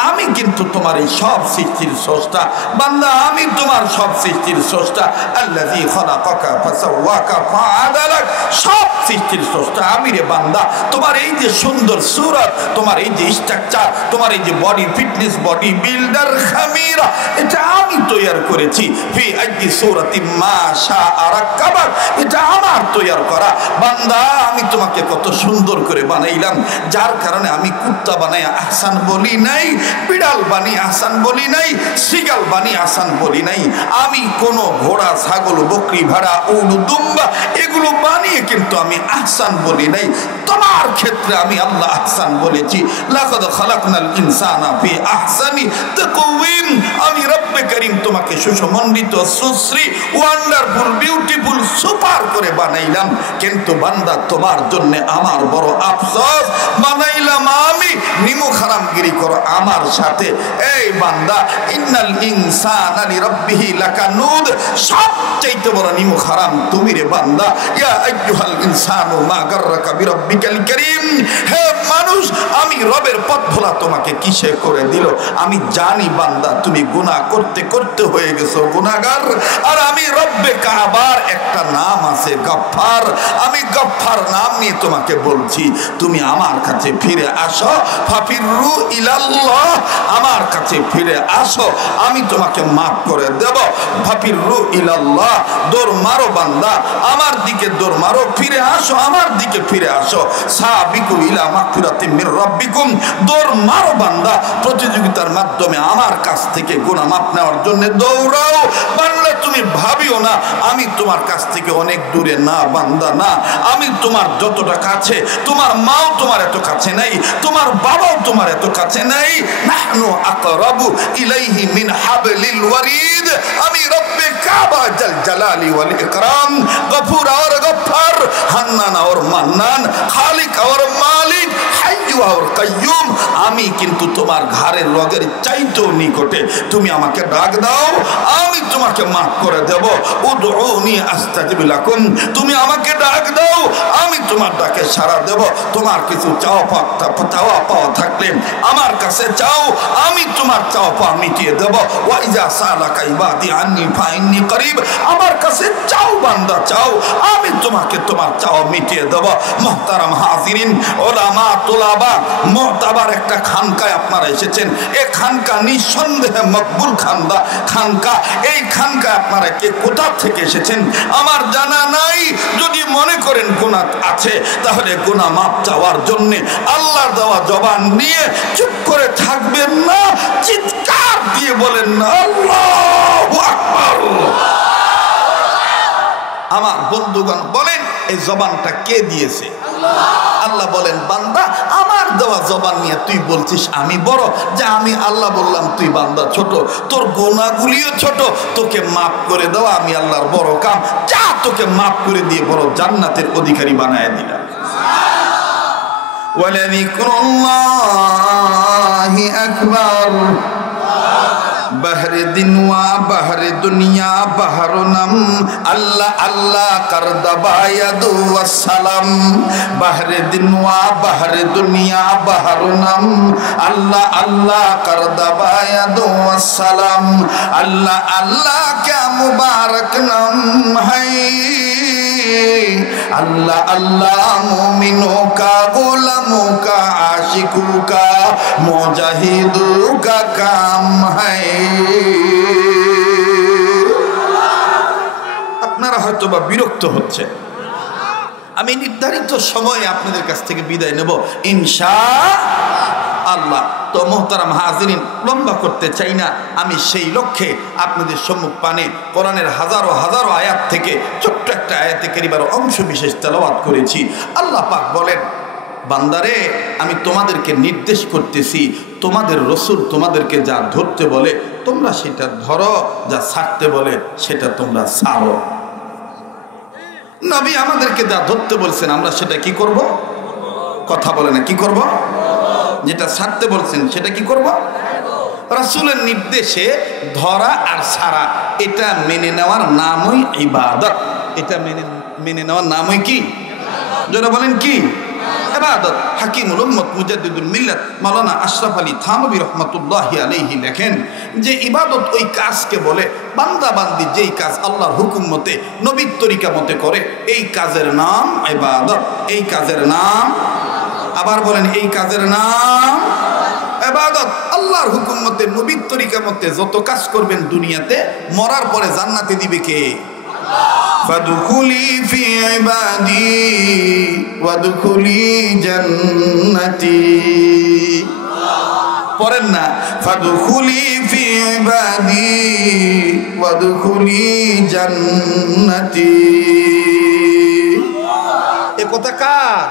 আমি কিন্তু তোমার এই সব সৃষ্টির স্রষ্টা। বান্দা আমি তোমার সব সৃষ্টির স্রষ্টা। আল্লাযী খালাকাকা ফাসাওয়াকা ফাআদালাক, সব সৃষ্টির স্রষ্টা আমি রে বান্দা। তোমার এই যে সুন্দর সূরত, তোমার এই যে স্ট্রাকচার, তোমার এই যে বডি ফিটনেস, বডি বিল্ডার খামিরা, এটা আমি তৈরি করেছি। ফি আইয়ি সূরাতিন মা শাআ রাক্কাবাক, এটা আমার তৈরি করা। বান্দা আমি তোমাকে কত সুন্দর করে বানাইলাম, যার কারণে আমি কুত্তা বানাই আহসান বলি নাই, বিড়াল বানি আহসান বলি নাই, শিগাল বানি আহসান বলি নাই। আমি কোন ঘোড়া, ছাগল, বকরি, ভেড়া, উট, দুম্বা এগুলো বানিয়ে কিন্তু আমি আহসান বলি নাই। তোমার ক্ষেত্রে আমি আল্লাহ আহসান বলেছি। লাকাদ খালাকনাল ইনসানা ফি আহসানি তাকওয়িম, আমি রব্বে করিম তোমাকে সুসমন্ডিত, সুশ্রী, ওয়ান্ডারফুল, বিউটিফুল, সুপার করে বানাইলাম। কিন্তু বান্দা তোমার জন্য আমার বড় আফসোস, বানাইলাম আমি, নিমুখ হারামগিরি করো আমার সাথে। এই বান্দা, ইন্নাল ইনসানা লিরাব্বিহি লাকানুদ, সবচেয়ে বড় নিমুখ হারাম তুমি রে বান্দা। ইয়া আইয়ুহাল ইনসানু মা গাররাকা বিরাব্বিকাল কারীম, হে মানুষ আমি রবের পথ ভোলা তোমাকে কিসে করে দিল? আমি জানি বান্দা তুমি গুনাহ করতে করতে হয়ে গেছো গুনাহগার। আর আমি রব্বে কাবার একটা নাম আছে গফফার, আমি গফফার নাম নিয়ে তোমাকে বলছি তুমি আমার কাছে ফিরে আসো। ফাফিরু ইলাল্লাহ, আমার কাছে ফিরে আসো, আমি তোমাকে মাফ করে দেব। ফাফিরু ইলাল্লাহ, দৌড় মারো বান্দা, আমার দিকে দৌড় মারো, ফিরে আসো, আমার দিকে ফিরে আসো। সাবিকু ইলা মাগফিরাতিম মির রাব্বিকুম, দৌড় মারো বান্দা, প্রতিযোগিতার মাধ্যমে আমার কাছ থেকে গুনাহ মাফ নেওয়ার জন্য দৌড়াও। বান্দা তুমি ভাবিও না আমি তোমার কাছ থেকে অনেক দূরে, না বান্দা না, আমি তোমার যতটা কাছে, তোমার মাও তোমার এত কাছে নাই, তোমার বাবাও তোমার এত কাছে নাই। নাহনু আকরাবু ইলাইহি মিন হাবলিল ওয়ারিদ, আমি রব্বে কাবা জাল জালালি ওয়াল ইকরাম, গফুর और गफ्फार, হান্নান और মান্নান, খালিক और মালিক, হাইয়্যু और কাইয়্যুম, আমি কিন্তু তোমার ঘরের রগের চাইতেও নিকটে। তুমি আমাকে ডাক দাও, আমি তোমাকে মাফ করে দেব। উদউনি আস্তাজিব লাকুম, তুমি আমাকে ডাক দাও, আমি তোমার ডাকে সাড়া দেব। তোমার কিছু চাওয়া পাওয়া থাকলে আমার কাছে চাও, আমি তোমার চাওয়া পাওয়া মিটিয়ে দেব। ওয়া ইযা সালাকা ইবাদি আন্নী ফাইন্নী করিব, আমার কাছে চাও বান্দা চাও, আমি তোমাকে তোমার চাওয়া মিটিয়ে দেব। মুহতারাম হাজিরিন, ওলামা, তুলাবা, মুতাবার একটা খানকায় আপনারা এসেছেন। এই খানকা নিঃসন্দেহে মকবুল খানকা। এই খানকায় আপনারা কে কোথা থেকে এসেছেন আমার জানা নাই। যদি মনে করেন গুনাহ আছে তাহলে গুনাহ মাফ চাওয়ার জন্য আল্লাহর দেওয়া জবান নিয়ে চুপ করে থাকবেন না, চিৎকার দিয়ে বলেন না আল্লাহু আকবার। আমার বন্ধুগণ বলেন এই জবানটা কে দিয়েছে? আল্লাহ বলেন বান্দা আমার দেওয়া জবান নিয়ে তুই বলছিস আমি বড়, যে আমি আল্লাহ বললাম তুই বান্দা ছোট, তোর গুনাহগুলিও ছোট, তোকে মাফ করে দেওয়া আমি আল্লাহর বড় কাম। যা, তোকে মাফ করে দিয়ে বড় জান্নাতের অধিকারী বানায় দিলাম। ওয়ালাযিকরুল্লাহি আকবার। बहर दिनवा बहर दुनिया बहरो नम अल्लाह अल्लाह कर दबाया दो वसलम। बहर दिनवा बहर दुनिया बहरो नम अल्लाह अल्लाह कर दबाया दो वसलम। अल्लाह अल्लाह क्या मुबारक नाम है, अल्लाह अल्लाह मोमिनों का, गुलामों का, आशिकों का, मुजाहिदों का काम है। আপনারা হয়তো বা বিরক্ত হচ্ছে, আমি নির্ধারিত সময়ে আপনাদের কাছ থেকে বিদায় নেব ইনশাআল্লাহ। তো মোহতারাম হাজিরিন, লম্বা করতে চাই না, আমি সেই লক্ষ্যে আপনাদের সম্মুখ পানে কোরআনের হাজারো হাজারো আয়াত থেকে ছোট্ট একটা আয়াতে কারিমার অংশ বিশেষ তেলাওয়াত করেছি। আল্লাহ পাক বলেন, বান্দারে আমি তোমাদেরকে নির্দেশ করতেছি, তোমাদের রসুল তোমাদেরকে যা ধরতে বলে তোমরা সেটা ধরো, যা ছাড়তে বলে সেটা তোমরা ছাড়ো। নবী আমাদেরকে যা ধরতে বলছেন আমরা সেটা কি করব? কথা বলে না, কি করব? যেটা ছাড়তে বলছেন সেটা কি করব? রাসূলের নির্দেশে ধরা আর ছাড়া এটা মেনে নেওয়ার নামই ইবাদত। এটা মেনে নেওয়ার নামই কি? যারা বলেন কি? ইবাদত। হাকিমুল উম্মত মুজাদ্দিদুল মিল্লাত মাওলানা আশরাফ আলী থানভী রাহমাতুল্লাহি আলাইহি লেখেন যে ইবাদত ওই কাজকে বলে বান্দা বান্দি যেই কাজ আল্লাহর হুকুম মতে নবীর তরিকা মতে করে এই কাজের নাম ইবাদত। এই কাজের নাম, আবার বলেন, এই কাজের নাম ইবাদত। আল্লাহর হুকুম মতে নবীর তরিকা মতে যত কাজ করবেন দুনিয়াতে, মরার পরে জান্নাতে দিবে কে? ফাদখুলি ফি ইবাদি ওয়াদখুলি জান্নাতি। পড়েন না, ফাদখুলি ফি ইবাদি ওয়াদখুলি জান্নাতি। এ কথা কার?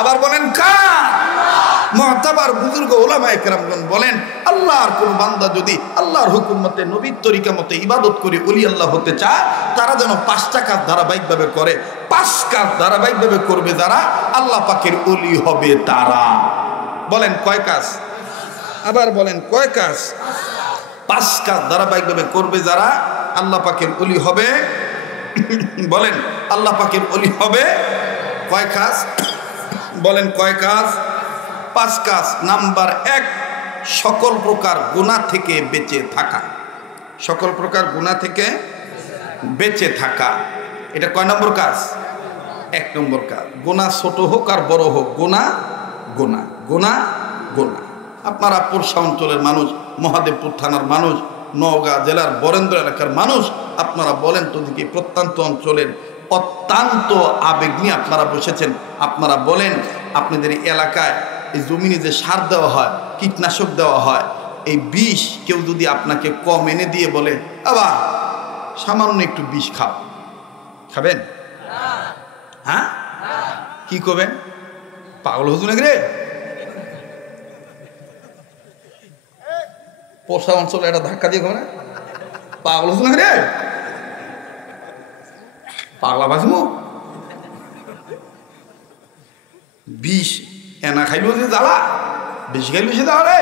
আবার বলেন কার? মুতাবার বুজুর্গ উলামায়ে কেরামগণ বলেন, আল্লাহর কোন বান্দা যদি আল্লাহর হুকুম মতে নবীর তরিকা মতে ইবাদত করে ওলি আল্লাহ হতে চায়, তারা যেন 5টা কাজ ধারাবাহিকভাবে করে। 5 কাজ ধারাবাহিকভাবে করবে যারা, আল্লাহ পাকের ওলি হবে তারা। বলেন কয় কাজ? আবার বলেন কয় কাজ? 5 কাজ ধারাবাহিকভাবে করবে যারা, আল্লাহ পাকের ওলি হবে। বলেন আল্লাহ পাকের ওলি হবে। কয় কাজ? বলেন কয় কাজ? 5 কাজ। নাম্বার 1, সকল প্রকার গুনাহ থেকে বেঁচে থাকা। সকল প্রকার গুনাহ থেকে বেঁচে থাকা, এটা কয় নম্বর কাজ? 1 নম্বর কাজ। গুনাহ ছোট হোক আর বড় হোক, গুনাহ গুনাহ গুনাহ গুনাহ। আপনারা পুরসা অঞ্চলের মানুষ, মহাদেবপুর থানার মানুষ, নওগাঁ জেলার বরেন্দ্র এলাকার মানুষ, আপনারা বলেন তো দেখি, প্রত্যন্ত অঞ্চলের অত্যন্ত আবেগ নিয়ে আপনারা বসেছেন, আপনারা বলেন আপনাদের এলাকায় এই জমিনে যে সার দেওয়া হয়, কীটনাশক দেওয়া হয়, এই বিষ কেউ যদি আপনাকে কম এনে দিয়ে বলে আবার সামান্য একটু বিষ খাও, খাবেন? হ্যাঁ, কি করবেন? পাগল হতো নাকি রে? পোষা অঞ্চলে একটা ধাক্কা দিয়ে খাবে না? পাগল হতো নাকি রে? পাগলা বাঁচবো? বিষ এনা খাইলেও যে জ্বালা, বেশি খাইলেও সে জ্বালা রে।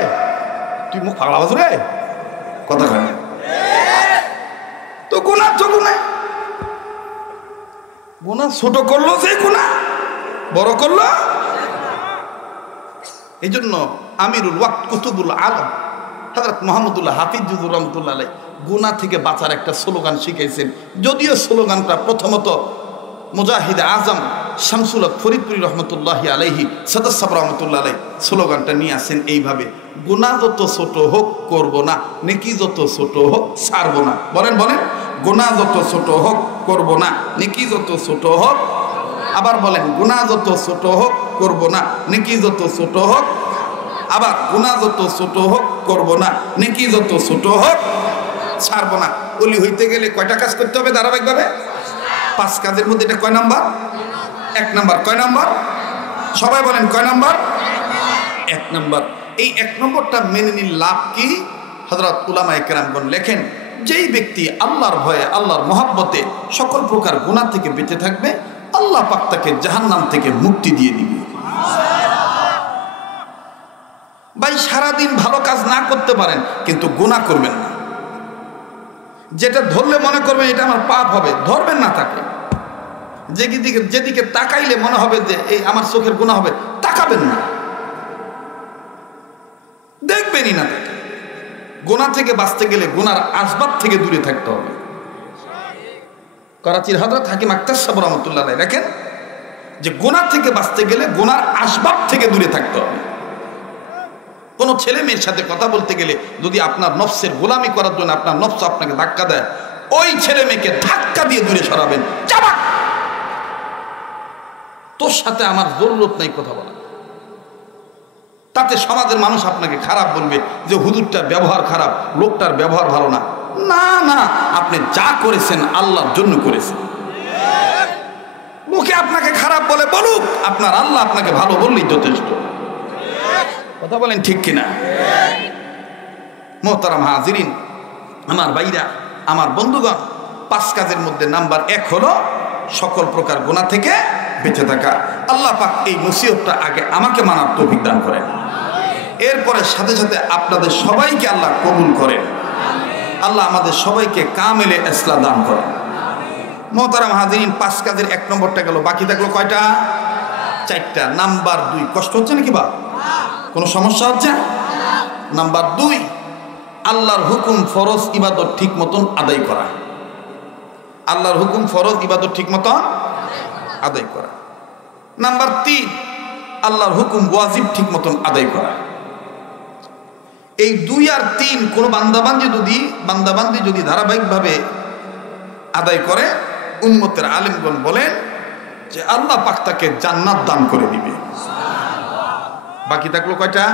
তুই মুখ পাগলা বাঁচো রে, কথা খাই তো। গুনাহ তো গুনাহ, গুনাহ ছোট করলো সেই গুনাহ, বড় করলো। এই জন্য আমিরুল ওয়াক্ত কুতুবুল আলম হযরত মুহাম্মদুল্লাহ হাফিজুর রহমতুল্লাহ আলাইহি গুনাহ থেকে বাঁচার একটা স্লোগান শিখাইছেন। যদিও স্লোগানটা প্রথমত মুজাহিদ আজম শামসুল হক ফরিদপুরি রহমতুল্লাহি আলাইহি সাদাত সাহেব রহমতুল্লাহ আলাইহি স্লোগানটা নিয়ে আসেন এইভাবে, গুনাহ যত ছোট হোক করব না, নেকি যত ছোট হোক ছাড়বো না। বলেন বলেন, গুনাহ যত ছোট হোক করব না, নেকি যত ছোট হোক। আবার বলেন, গুনাহ যত ছোট হোক করব না, নেকি যত ছোট হোক। আবার গুনাহ যত ছোট হোক করব না, নেকি যত ছোট হোক ছাড়বো না। ওলি হইতে গেলে কয়টা কাজ করতে হবে ধারাবাহিকভাবে? 5 কাজের মধ্যে এটা কয় নাম্বার? 1 নাম্বার। কয় নাম্বার? সবাই বলেন কয় নাম্বার? 1 নাম্বার। এই 1 নম্বরটা মেনে নিল লাভ কি? হযরত উলামায়ে কেরামগণ লেখেন, যেই ব্যক্তি আল্লাহর ভয়ে আল্লাহর মহব্বতে সকল প্রকার গুনাহ থেকে বেঁচে থাকবে, আল্লাহ পাক তাকে জাহান্নাম থেকে মুক্তি দিয়ে দিবে। ভাই সারাদিন ভালো কাজ না করতে পারেন কিন্তু গুনাহ করবেন না। যেটা ধরলে মনে করবেন এটা আমার পাপ হবে, ধরবেন না তাকে। যেদিকে তাকাইলে মনে হবে যে এই আমার চোখের গুনাহ হবে, তাকাবেন না, দেখবেনই না তাকে। গুনাহ থেকে বাঁচতে গেলে গুনার আসবাব থেকে দূরে থাকতে হবে। করাচির হযরত হাকিম আখতার সাহেব রহমতুল্লাহ আলাইহি দেখেন যে গুনাহ থেকে বাঁচতে গেলে গুনার আসবাব থেকে দূরে থাকতে হবে। কোনো ছেলে মেয়ের সাথে কথা বলতে গেলে যদি আপনার নফসের গোলামি করার জন্য আপনার নফস আপনাকে ধাক্কা দেয়, ওই ছেলে মেয়েকে ধাক্কা দিয়ে দূরে সরাবেন। যাবা, তোর সাথে আমার জরুরত নাই কথা বলা। তাতে সমাজের মানুষ আপনাকে খারাপ বলবে যে হুজুরটার ব্যবহার খারাপ, লোকটার ব্যবহার ভালো না। না না, আপনি যা করেছেন আল্লাহর জন্য করেছেন। লোকে আপনাকে খারাপ বলে বলুক, আপনার আল্লাহ আপনাকে ভালো বললেই যথেষ্ট। কথা বলেন ঠিক কিনা? মোহতারাম হাজিরিন, আমার ভাইরা, আমার বন্ধুগণ, 5 কাজের মধ্যে নাম্বার 1 হলো সকল প্রকার গুনাহ থেকে বেঁচে থাকা। আল্লাহ পাক এই নসিহতটা আগে আমাকে মানার তৌফিক দান করেন, এরপরে সাথে সাথে আপনাদের সবাইকে আল্লাহ কবুল করেন। আল্লাহ আমাদের সবাইকে কামেলে ইসলাম দান করেন। মোহতারাম হাজিরিন, 5 কাজের 1 নম্বরটা গেল, বাকি থাকলো কয়টা? 4টা। নাম্বার 2, কষ্ট হচ্ছে নাকি বা কোনো সমস্যা হচ্ছে? নাম্বার 2, আল্লাহর হুকুম ফরজ ইবাদত ঠিক মতন আদায় করা। আল্লাহর হুকুম ফরজ ইবাদত ঠিক মতন আদায় করা। নাম্বার 3, আল্লাহর হুকুম ওয়াজিব ঠিক মতন আদায় করা। এই 2 আর 3 কোন বান্দাবান্দি যদি ধারাবাহিকভাবে আদায় করে, উম্মতের আলেমগণ বলেন যে আল্লাহ পাক তাকে জান্নাত দান করে দিবে। বাকি থাকলো কয়টা?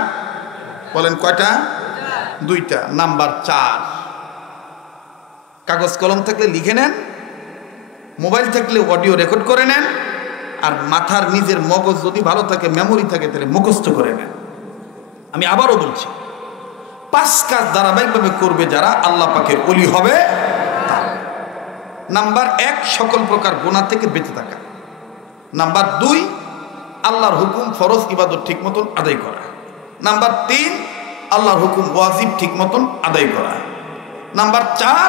বলেন কয়টা? 2টা। নাম্বার 4, কাগজ কলম থাকলে লিখে নেন, মোবাইল থাকলে অডিও রেকর্ড করে নেন, আর মাথার নিজের মগজ যদি ভালো থাকে, মেমোরি থাকে, তাহলে মুখস্থ করে নেন। আমি আবারও বলছি, 5 কাজ ধারাবাহিকভাবে করবে যারা, আল্লাহ পাকের ওলি হবে। নাম্বার 1, সকল প্রকার গুনাহ থেকে বেঁচে থাকা। নাম্বার 2, আল্লাহর হুকুম ফরজ ইবাদত ঠিক মতন আদায় করা। নাম্বার 3, আল্লাহর হুকুম ওয়াজিব ঠিক মতন আদায় করা। নাম্বার 4,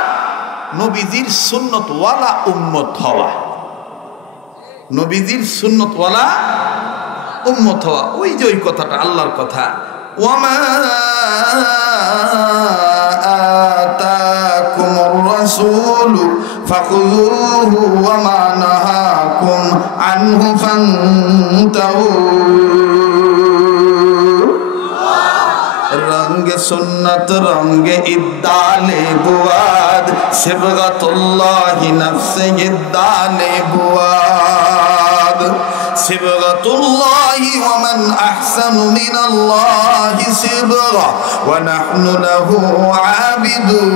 নবীজির সুন্নতওয়ালা উম্মত হওয়া। নবীজির সুন্নতওয়ালা উম্মত হওয়া। ওই যে ওই কথাটা, আল্লাহর কথা, ওয়ামা আতাকুমুর রাসূলু ফাখুযুহু ওয়ামা নাহাকুম আনহু ফান্তাহু। রঙ্গে সুন্নত রঙ্গে ইদ্দালে বুয়াদ, সিবগাতুল্লাহি নফসে ইদ্দালে বুয়াদ। সিবগাতুল্লাহি ওয়া মান আহসানু মিনাল্লাহি সিবগা ওয়া নাহনু লাহু আবিদুন।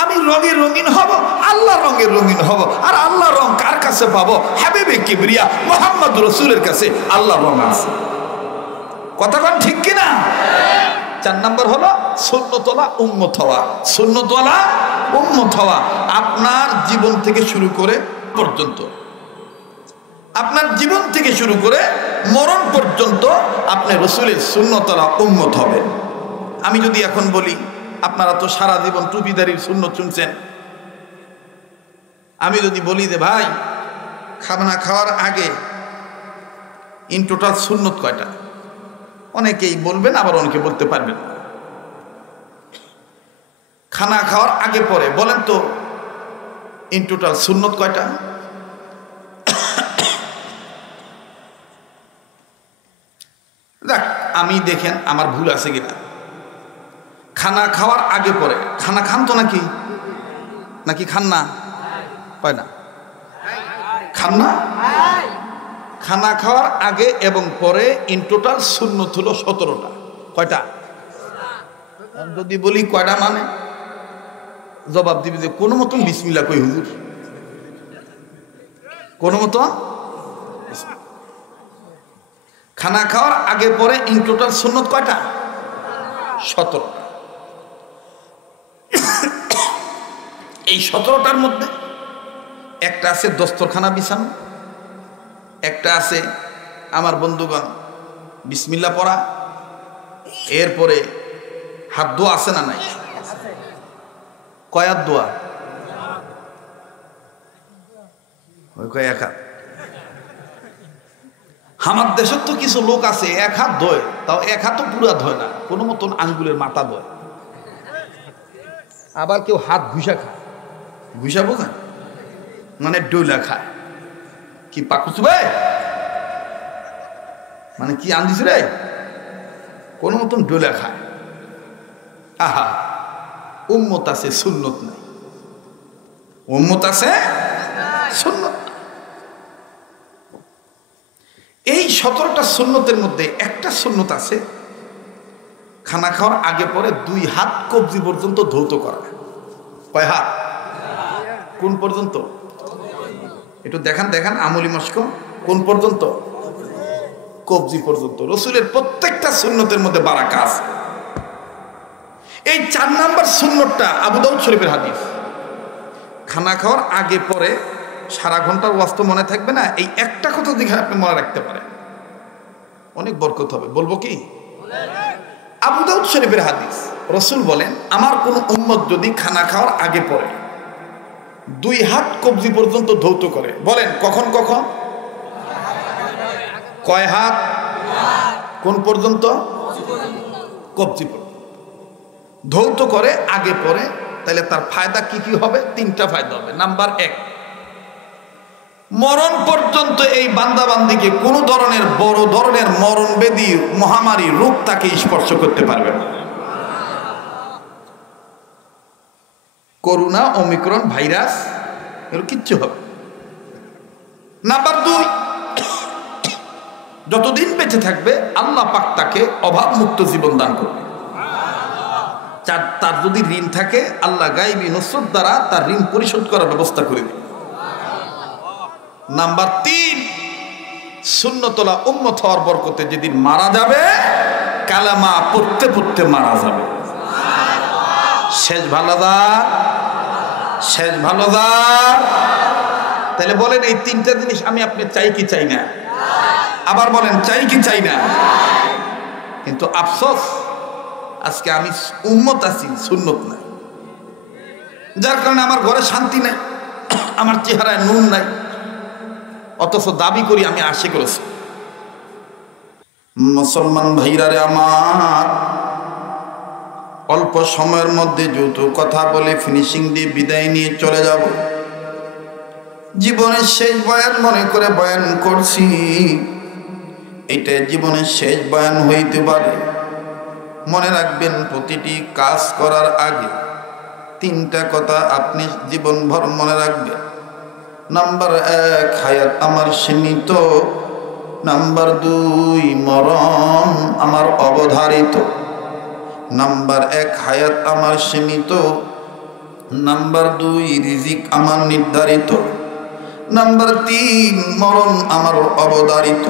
আমি রঙের রঙিন হব, আল্লাহ রঙের রঙিন হব। আর আল্লাহ রং কার কাছে পাবো? হাবিবে কিবরিয়া মুহাম্মদ রাসূলের কাছে আল্লাহ রং আছে। কথা কোন ঠিক কিনা? 4 নম্বর হলো সুন্নতওয়ালা উম্মত হওয়া। সুন্নতওয়ালা উম্মত হওয়া আপনার জীবন থেকে শুরু করে পর্যন্ত, আপনার জীবন থেকে শুরু করে মরণ পর্যন্ত আপনি রাসূলের সুন্নতওয়ালা উম্মত হবেন। আমি যদি এখন বলি, আপনারা তো সারা জীবন টুপিদারির সুন্নত শুনছেন, আমি যদি বলি যে ভাই, খানা খাওয়ার আগে ইন টোটাল সুন্নত কয়টা? অনেকেই বলবেন, আবার অনেকে বলতে পারবেন। খানা খাওয়ার আগে পরে বলেন তো ইন টোটাল সুন্নত কয়টা? দেখ, আমি দেখেন আমার ভুল আছে কিনা। খানা খাওয়ার আগে পরে, খানা খান তো নাকি নাকি খান না? হয় না, খান না? খানা খাওয়ার আগে এবং পরে ইন টোটাল সুন্নত হলো 17টা। কয়টা? যদি বলি কয়টা মানে, জবাব দিবি যে কোনো মতন বিসমিল্লাহ কই হুজুর, কোনো মতন। খানা খাওয়ার আগে পরে ইন টোটাল সুন্নত কয়টা? 17টা। এই 17টার মধ্যে একটা আছে দস্তরখানা বিছানো, একটা আছে আমার বন্ধুগণ বিসমিল্লাহ পড়া, এরপরে হাত দোয়া আছে না নাই? কয়াত দোয়া? ওই কয় এক হাত। আমার দেশের তো কিছু লোক আছে 1 হাত ধোয়, তাও 1 হাতও পুরা ধোয় না, কোনো মতন আঙ্গুলের মাথা ধোয়। আবার কেউ হাত ঘুষা খায়। ঘুষা বোঝেন মানে ডইলা খায়। কি পাকুচ ভাই, মানে কি আনদিস রে, কোন মতন ডইলা খায়। আহা, উম্মত আছে সুন্নত নাই। উম্মত আছে সুন্নত। এই 17টা সুন্নতের মধ্যে একটা সুন্নত আছে, খানা খাওয়ার আগে পরে 2 হাত কবজি পর্যন্ত ধৌত করা। কয় হাত? কোন পর্যন্ত? একটু দেখান আমলি মস্ক, কোন পর্যন্ত? কবজি পর্যন্ত। রসুলের প্রত্যেকটা সুন্নতের মধ্যে বারাকা আছে। এই 4 নাম্বার সুন্নতটা আবু দাউদ শরীফের হাদিস। খানা খাওয়ার আগে পরে সারা ঘন্টার ওয়াজ তো মনে থাকবে না, এই একটা কথা দেখে আপনি মনে রাখতে পারেন, অনেক বরকত হবে। বলবো কি? আবু দাউদ শরীফের হাদিস। রসুল বলেন, আমার কোন উম্মত যদি খানা খাওয়ার আগে পরে 2 হাত কবজি পর্যন্ত ধৌত করে, বলেন কখন কখন? কয় হাত? কোন পর্যন্ত? কবজি পর্যন্ত ধৌত করে আগে পরে, তাহলে তার ফায়দা কি কি হবে? 3টা ফায়দা হবে। নাম্বার 1, মরণ পর্যন্ত এই বান্দাবান্দিকে কোনো ধরনের বড় ধরনের মরণ ব্যাধি, মহামারী, রোগ তাকে স্পর্শ করতে পারবে না। করোনা, ওমিক্রন ভাইরাস, এর কিচ্ছু হবে। নাম্বার 2, যতদিন বেঁচে থাকবে আল্লাহ পাক তাকে অভাব মুক্ত জীবন দান করবে। তার যদি ঋণ থাকে, আল্লাহ গায়বী নুসরত দ্বারা তার ঋণ পরিশোধ করার ব্যবস্থা করে দিবে। নাম্বার 3, সুন্নতলা উম্মত হওয়ার বরকতে যেদিন মারা যাবে, কালেমা পড়তে পড়তে মারা যাবে। শেষ ভালো যা, শেষ ভালো যা। তাহলে বলেন, এই 3টা জিনিস আমি আপনি চাই কি চাই না? আবার বলেন, চাই কি চাই না? কিন্তু আফসোস, আজকে আমি উম্মত আছি, সুন্নত নাই, যার কারণে আমার ঘরে শান্তি নাই, আমার চেহারায় নুন নাই, অথচ দাবি করি আমি আশিক রাসূল। মুসলমান ভাইরা রে আমার, অল্প সময়ের মধ্যে যত কথা বলে ফিনিশিং দিয়ে বিদায় নিয়ে চলে যাব। জীবনের শেষ বয়ান মনে করে বয়ান করছি, এটা জীবনের শেষ বয়ান হইতে পারে। মনে রাখবেন, প্রতিটি কাজ করার আগে 3টা কথা আপনি জীবনভর মনে রাখবেন। নাম্বার 1, হায়াত আমার সীমিত। নাম্বার 2, মরণ আমার অবধারিত। নাম্বার 1, হায়াত আমার সীমিত। নাম্বার 2, রিজিক আমার নির্ধারিত। নাম্বার 3, মরণ আমার অবধারিত।